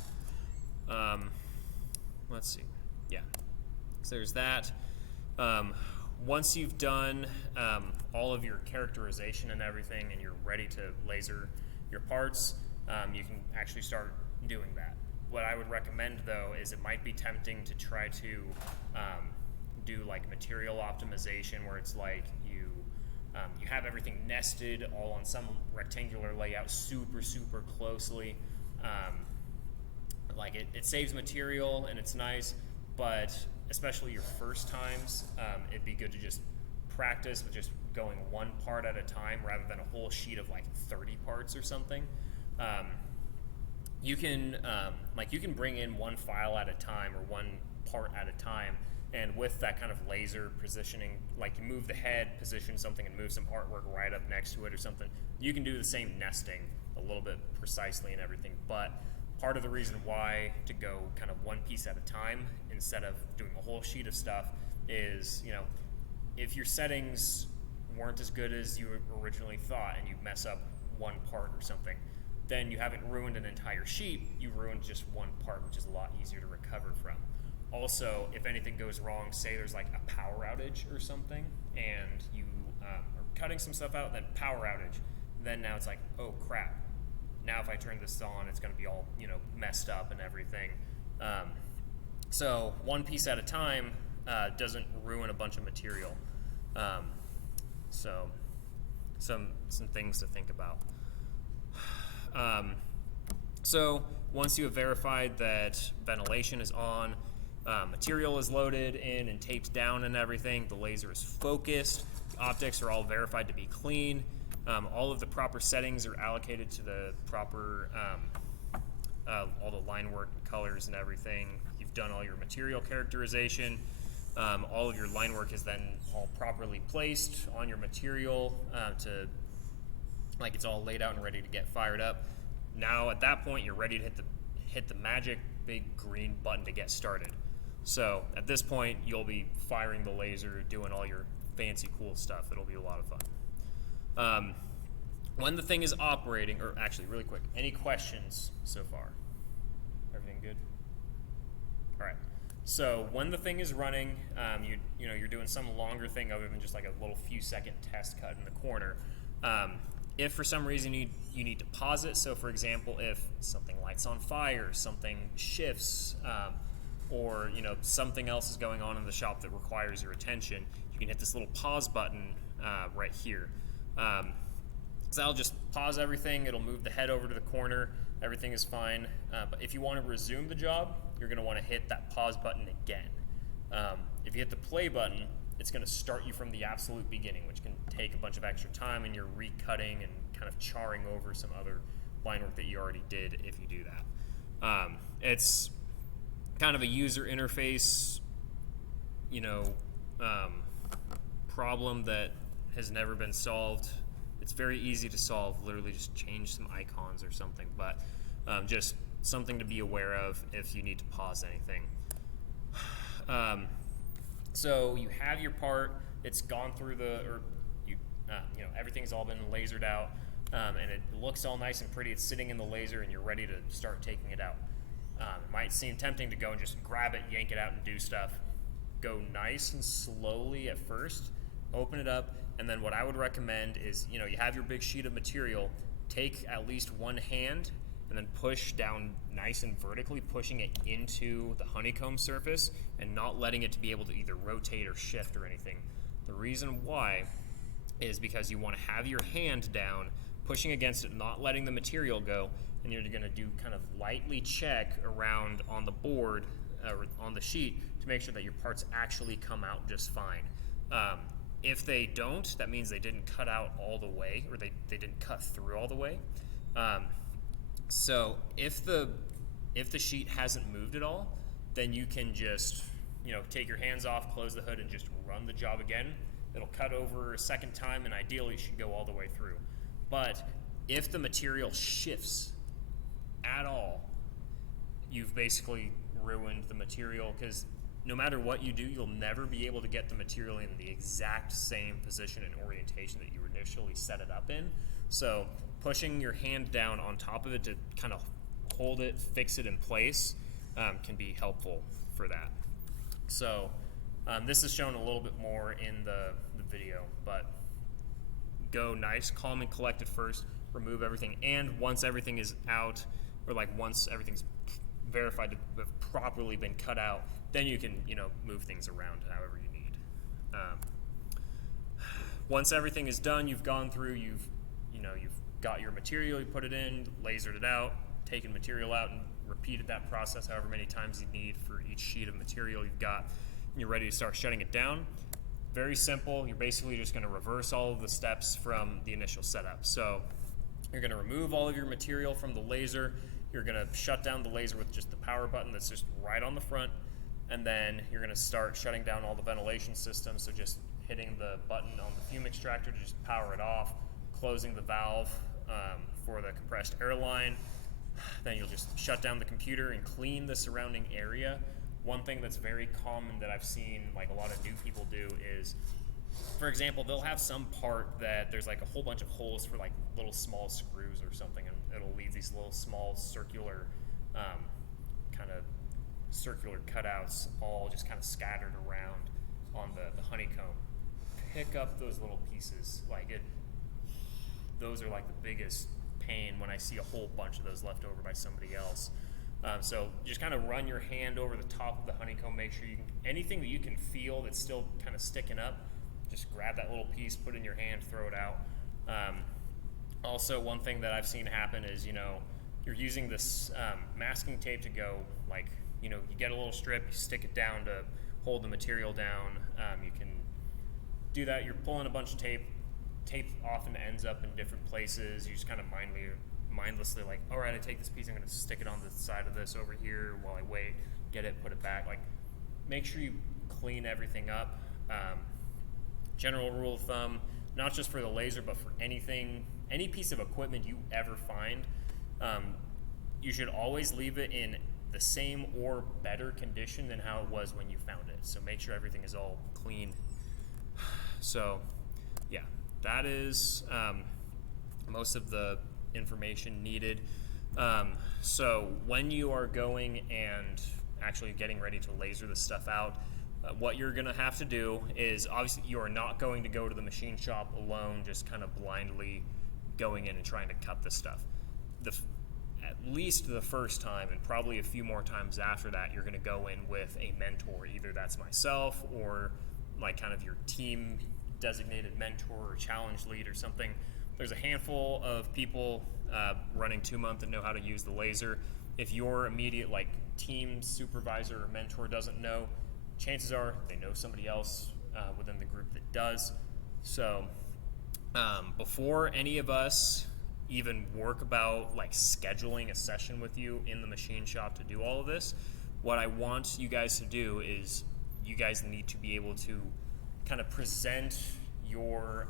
Let's see. Yeah. So there's that. Once you've done all of your characterization and everything, and you're ready to laser your parts, you can actually start doing that. What I would recommend, though, is it might be tempting to try to do like material optimization, where it's like you have everything nested all on some rectangular layout super closely. Like it saves material and it's nice, but especially your first times, it'd be good to just practice with just going one part at a time rather than a whole sheet of like 30 parts or something. You can bring in one file at a time or one part at a time, and with that kind of laser positioning, like you move the head, position something, and move some artwork right up next to it or something, you can do the same nesting a little bit precisely and everything. But part of the reason why to go kind of one piece at a time instead of doing a whole sheet of stuff is, you know, if your settings weren't as good as you originally thought and you mess up one part or something, then you haven't ruined an entire sheet, you ruined just one part, which is a lot easier to recover from. Also, if anything goes wrong, say there's like a power outage or something, and you are cutting some stuff out, then power outage, then now it's like, oh crap, now if I turn this on, it's going to be all, you know, messed up and everything. So one piece at a time doesn't ruin a bunch of material. So some things to think about. So once you have verified that ventilation is on, material is loaded in and taped down and everything, the laser is focused, the optics are all verified to be clean, all of the proper settings are allocated to the proper, all the line work and colors and everything. You've done all your material characterization. All of your line work is then all properly placed on your material to, like, it's all laid out and ready to get fired up. Now at that point, you're ready to hit the magic big green button to get started. So at this point, you'll be firing the laser, doing all your fancy cool stuff. It'll be a lot of fun. When the thing is operating, or actually really quick, any questions so far? Everything good? All right. So when the thing is running, you know, you're doing some longer thing other than just like a little few second test cut in the corner. If for some reason you need to pause it, so for example, if something lights on fire, something shifts, or, you know, something else is going on in the shop that requires your attention, you can hit this little pause button right here. So I'll just pause everything, it'll move the head over to the corner, everything is fine. But if you want to resume the job, you're going to want to hit that pause button again. If you hit the play button, it's going to start you from the absolute beginning, which can take a bunch of extra time, and you're recutting and kind of charring over some other line work that you already did if you do that. It's kind of a user interface, you know, problem that has never been solved. It's very easy to solve, literally just change some icons or something, but just something to be aware of if you need to pause anything. So you have your part, it's gone through Everything's all been lasered out, and it looks all nice and pretty. It's sitting in the laser, and you're ready to start taking it out. It might seem tempting to go and just grab it, yank it out, and do stuff. Go nice and slowly at first, open it up, and then what I would recommend is, you have your big sheet of material, take at least one hand, and then push down nice and vertically, pushing it into the honeycomb surface and not letting it to be able to either rotate or shift or anything. The reason why is because you want to have your hand down, pushing against it, not letting the material go, and you're going to do kind of lightly check around on the board or on the sheet to make sure that your parts actually come out just fine. If they don't, that means they didn't cut out all the way, or they didn't cut through all the way. So if the sheet hasn't moved at all, then you can just take your hands off, close the hood, and just run the job again. It'll cut over a second time, and ideally it should go all the way through. But if the material shifts at all, you've basically ruined the material, because no matter what you do, you'll never be able to get the material in the exact same position and orientation that you initially set it up in. So pushing your hand down on top of it to kind of hold it, fix it in place, can be helpful for that. So this is shown a little bit more in the video, but go nice, calm and collected first, remove everything, and once everything is out, or like once everything's verified to have properly been cut out, then you can move things around however you need. Once everything is done, you've gone through, you've got your material, you put it in, lasered it out, taken material out, and repeated that process however many times you need for each sheet of material you've got, and you're ready to start shutting it down. Very simple. You're basically just going to reverse all of the steps from the initial setup. So you're going to remove all of your material from the laser. You're going to shut down the laser with just the power button that's just right on the front, and then you're going to start shutting down all the ventilation systems. So just hitting the button on the fume extractor to just power it off, closing the valve for the compressed air line. Then you'll just shut down the computer and clean the surrounding area. One thing that's very common that I've seen like a lot of new people do is, for example, they'll have some part that there's like a whole bunch of holes for like little small screws or something, and it'll leave these little small circular kind of circular cutouts all just kind of scattered around on the honeycomb. Pick up those little pieces. Those are like the biggest pain when I see a whole bunch of those left over by somebody else. So just kind of run your hand over the top of the honeycomb. Make sure anything that you can feel that's still kind of sticking up, just grab that little piece, put it in your hand, throw it out. Also, one thing that I've seen happen is, you're using this masking tape to go, you get a little strip, you stick it down to hold the material down. You can do that. You're pulling a bunch of tape. Tape often ends up in different places. You just kind of mindlessly all right, I take this piece, I'm going to stick it on the side of this over here while I wait, get it, put it back. Make sure you clean everything up. General rule of thumb, not just for the laser, but for any piece of equipment you ever find, you should always leave it in the same or better condition than how it was when you found it. So make sure everything is all clean. So yeah, that is most of the information needed. So when you are going and actually getting ready to laser the stuff out, what you're going to have to do is, obviously you are not going to go to the machine shop alone, just kind of blindly going in and trying to cut this stuff. At least the first time, and probably a few more times after that, you're going to go in with a mentor. Either that's myself or kind of your team designated mentor or challenge lead or something. There's a handful of people running 2 Month that know how to use the laser. If your immediate team supervisor or mentor doesn't know, chances are they know somebody else within the group that does. So before any of us even work about scheduling a session with you in the machine shop to do all of this, what I want you guys to do is you guys need to be able to kind of present your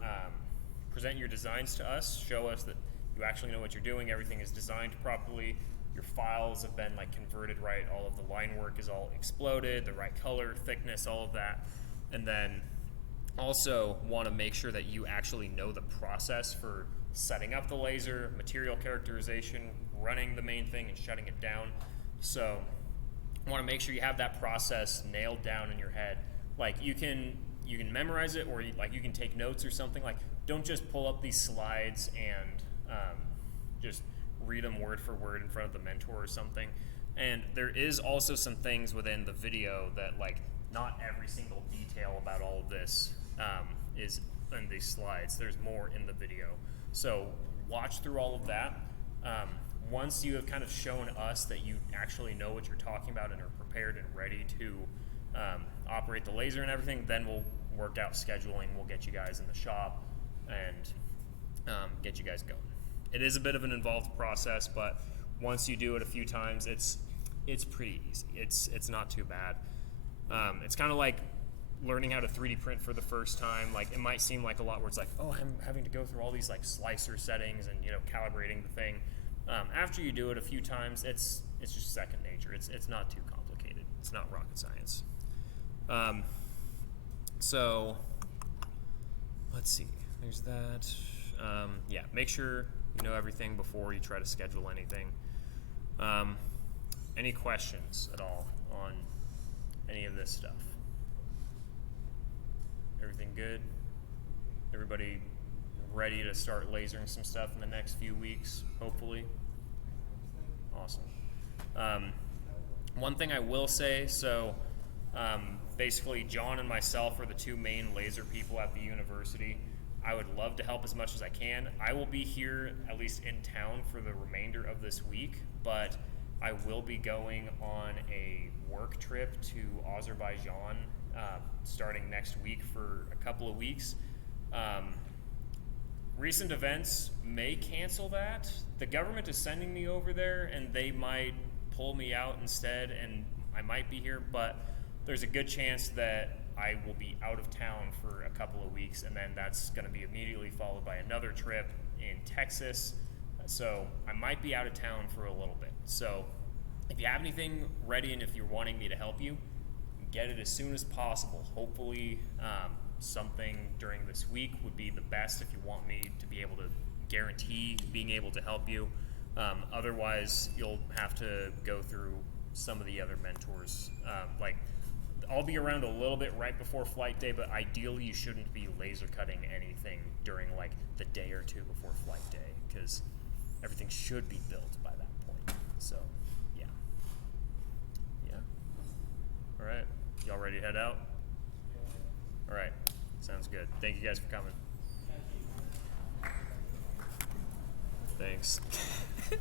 designs to us, show us that you actually know what you're doing, everything is designed properly, your files have been converted right, all of the line work is all exploded, the right color, thickness, all of that. And then also want to make sure that you actually know the process for setting up the laser, material characterization, running the main thing, and shutting it down. So I want to make sure you have that process nailed down in your head. Like you can memorize it, or you can take notes or something. Like don't just pull up these slides and just read them word for word in front of the mentor or something. And there is also some things within the video that like not every single detail about all of this is in these slides. There's more in the video. So watch through all of that. Once you have kind of shown us that you actually know what you're talking about and are prepared and ready to operate the laser and everything, then we'll work out scheduling. We'll get you guys in the shop and get you guys going. It is a bit of an involved process, but once you do it a few times, it's pretty easy. It's not too bad. It's kind of like learning how to 3D print for the first time. Like it might seem like a lot where it's like, oh, I'm having to go through all these like slicer settings and calibrating the thing. After you do it a few times, it's just second nature. It's not too complicated. It's not rocket science. So let's see. There's that. Yeah, make sure you know everything before you try to schedule anything. Any questions at all on any of this stuff? Everything good? Everybody ready to start lasering some stuff in the next few weeks, hopefully? Awesome. One thing I will say, so basically John and myself are the two main laser people at the university. I would love to help as much as I can. I will be here, at least in town, for the remainder of this week, but I will be going on a work trip to Azerbaijan starting next week for a couple of weeks. Recent events may cancel that. The government is sending me over there, and they might pull me out instead, and I might be here, but there's a good chance that I will be out of town for a couple of weeks, and then that's going to be immediately followed by another trip in Texas. So I might be out of town for a little bit. So if you have anything ready and if you're wanting me to help you, get it as soon as possible. Hopefully something during this week would be the best if you want me to be able to guarantee being able to help you. Otherwise, you'll have to go through some of the other mentors. Like I'll be around a little bit right before flight day, but ideally you shouldn't be laser cutting anything during like the day or two before flight day, because everything should be built by that point. So yeah. All right, y'all ready to head out? All right, sounds good. Thank you guys for coming. Thanks. 100%.